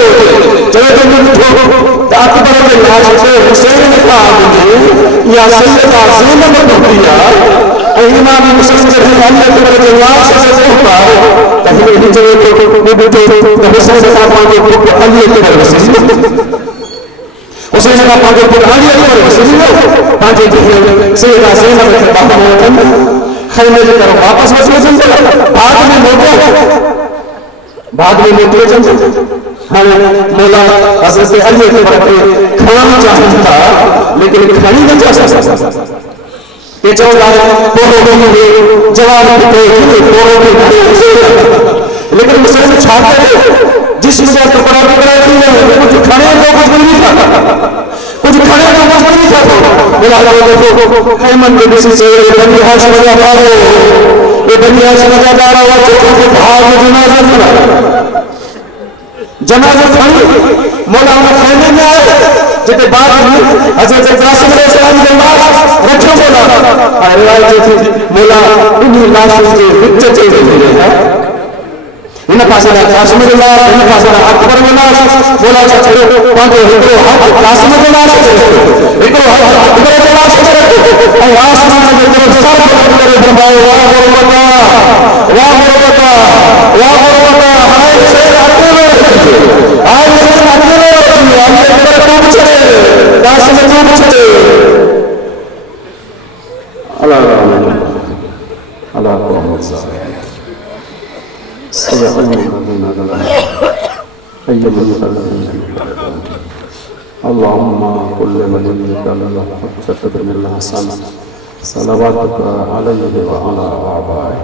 जब तो उठो अकबर के लाश पे हुसैन ने कहा या सैयदा ज़ैनब बतिया इमाम मुस्लिम के अली अकबर के लाश से कहता तभी ही जो बेटे हुसैन का पांजे अली अकबर हुसैन का पांजे अली अकबर पांजे सैयदा ज़ैनब के बाबा ने खैमे लेकर वापस मसले चल बाद में मोटे चल हाँ मौला हज़रत अली अकबर के खाना चाहता लेकिन खानी नहीं चाह सकता ये चौला पोरो में जवान पे पोरो में लेकिन हुसैन छाते जिसमें से टुकड़ा टुकड़ा किया कुछ खाने को कुछ नहीं खाता कुछ खाने को कुछ नहीं खाता बोला देखो खैमन के किसी से बनी हाशिम का बारो ये बनी हाशिम का बारो वो तो भाग जनाजा खानी मौला खैमे में आए जिते बाद में हज़रत कासिम अलैहिस्सलाम के लाश रखो मौला रिवायत थी मौला उन्हीं लाशों के विच चल रहे हैं इन पासे कासिम के लाश इन पासे अकबर के लाश मौला चलो पांचो हिकड़ो हक कासिम के लाश हिकड़ो हक अकबर के लाश और आसमान के तरफ सर करे फरमाओ वाह गुरबता वाह गुरबता वाह गुरबता हाय से अकेले आज लेकिन अकेले अली अकबर कब चले कासिम कब चले अल्लाह अल्लाह मोहम्मद अल्लाहुम्मा कुल्ले वलिय्यिका अल-हुज्जत बिन हसन सलवातुका अलैहि व अला आबाइहि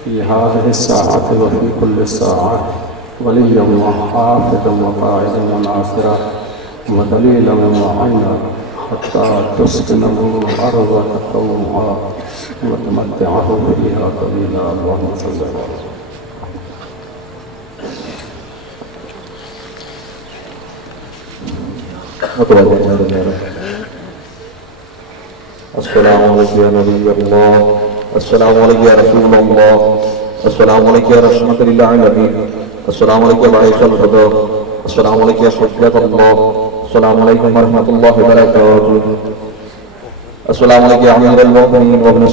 फी हाज़िहि स्साअति व फी कुल्लि स्साअति वलिय्यन व हाफ़िज़न व क़ाइदन व नासिरा व दलीलन व अय्ना हत्ता तुस्किनहु अर्ज़क तौआ व तुमत्तिअहु फ़ीहा तवीला अल्लाहुम्मा सल्लि अलैहि अस्सलामु अलैकुम या नबी अल्लाह अस्सलामु अलैकुम या रसूल अल्लाह अस्सलामु अलैकुम या रहमतुल लिल आलमीन अस्सलामु अलैकुम या बाइशल हुदा अस्सलामु अलैकुम या हुज्जत अल्लाह अस्सलामु अलैकुम व रहमतुल्लाहि व बरकातुहू अस्सलामु अलैकुम या अमीरुल मोमिनीन व इब्न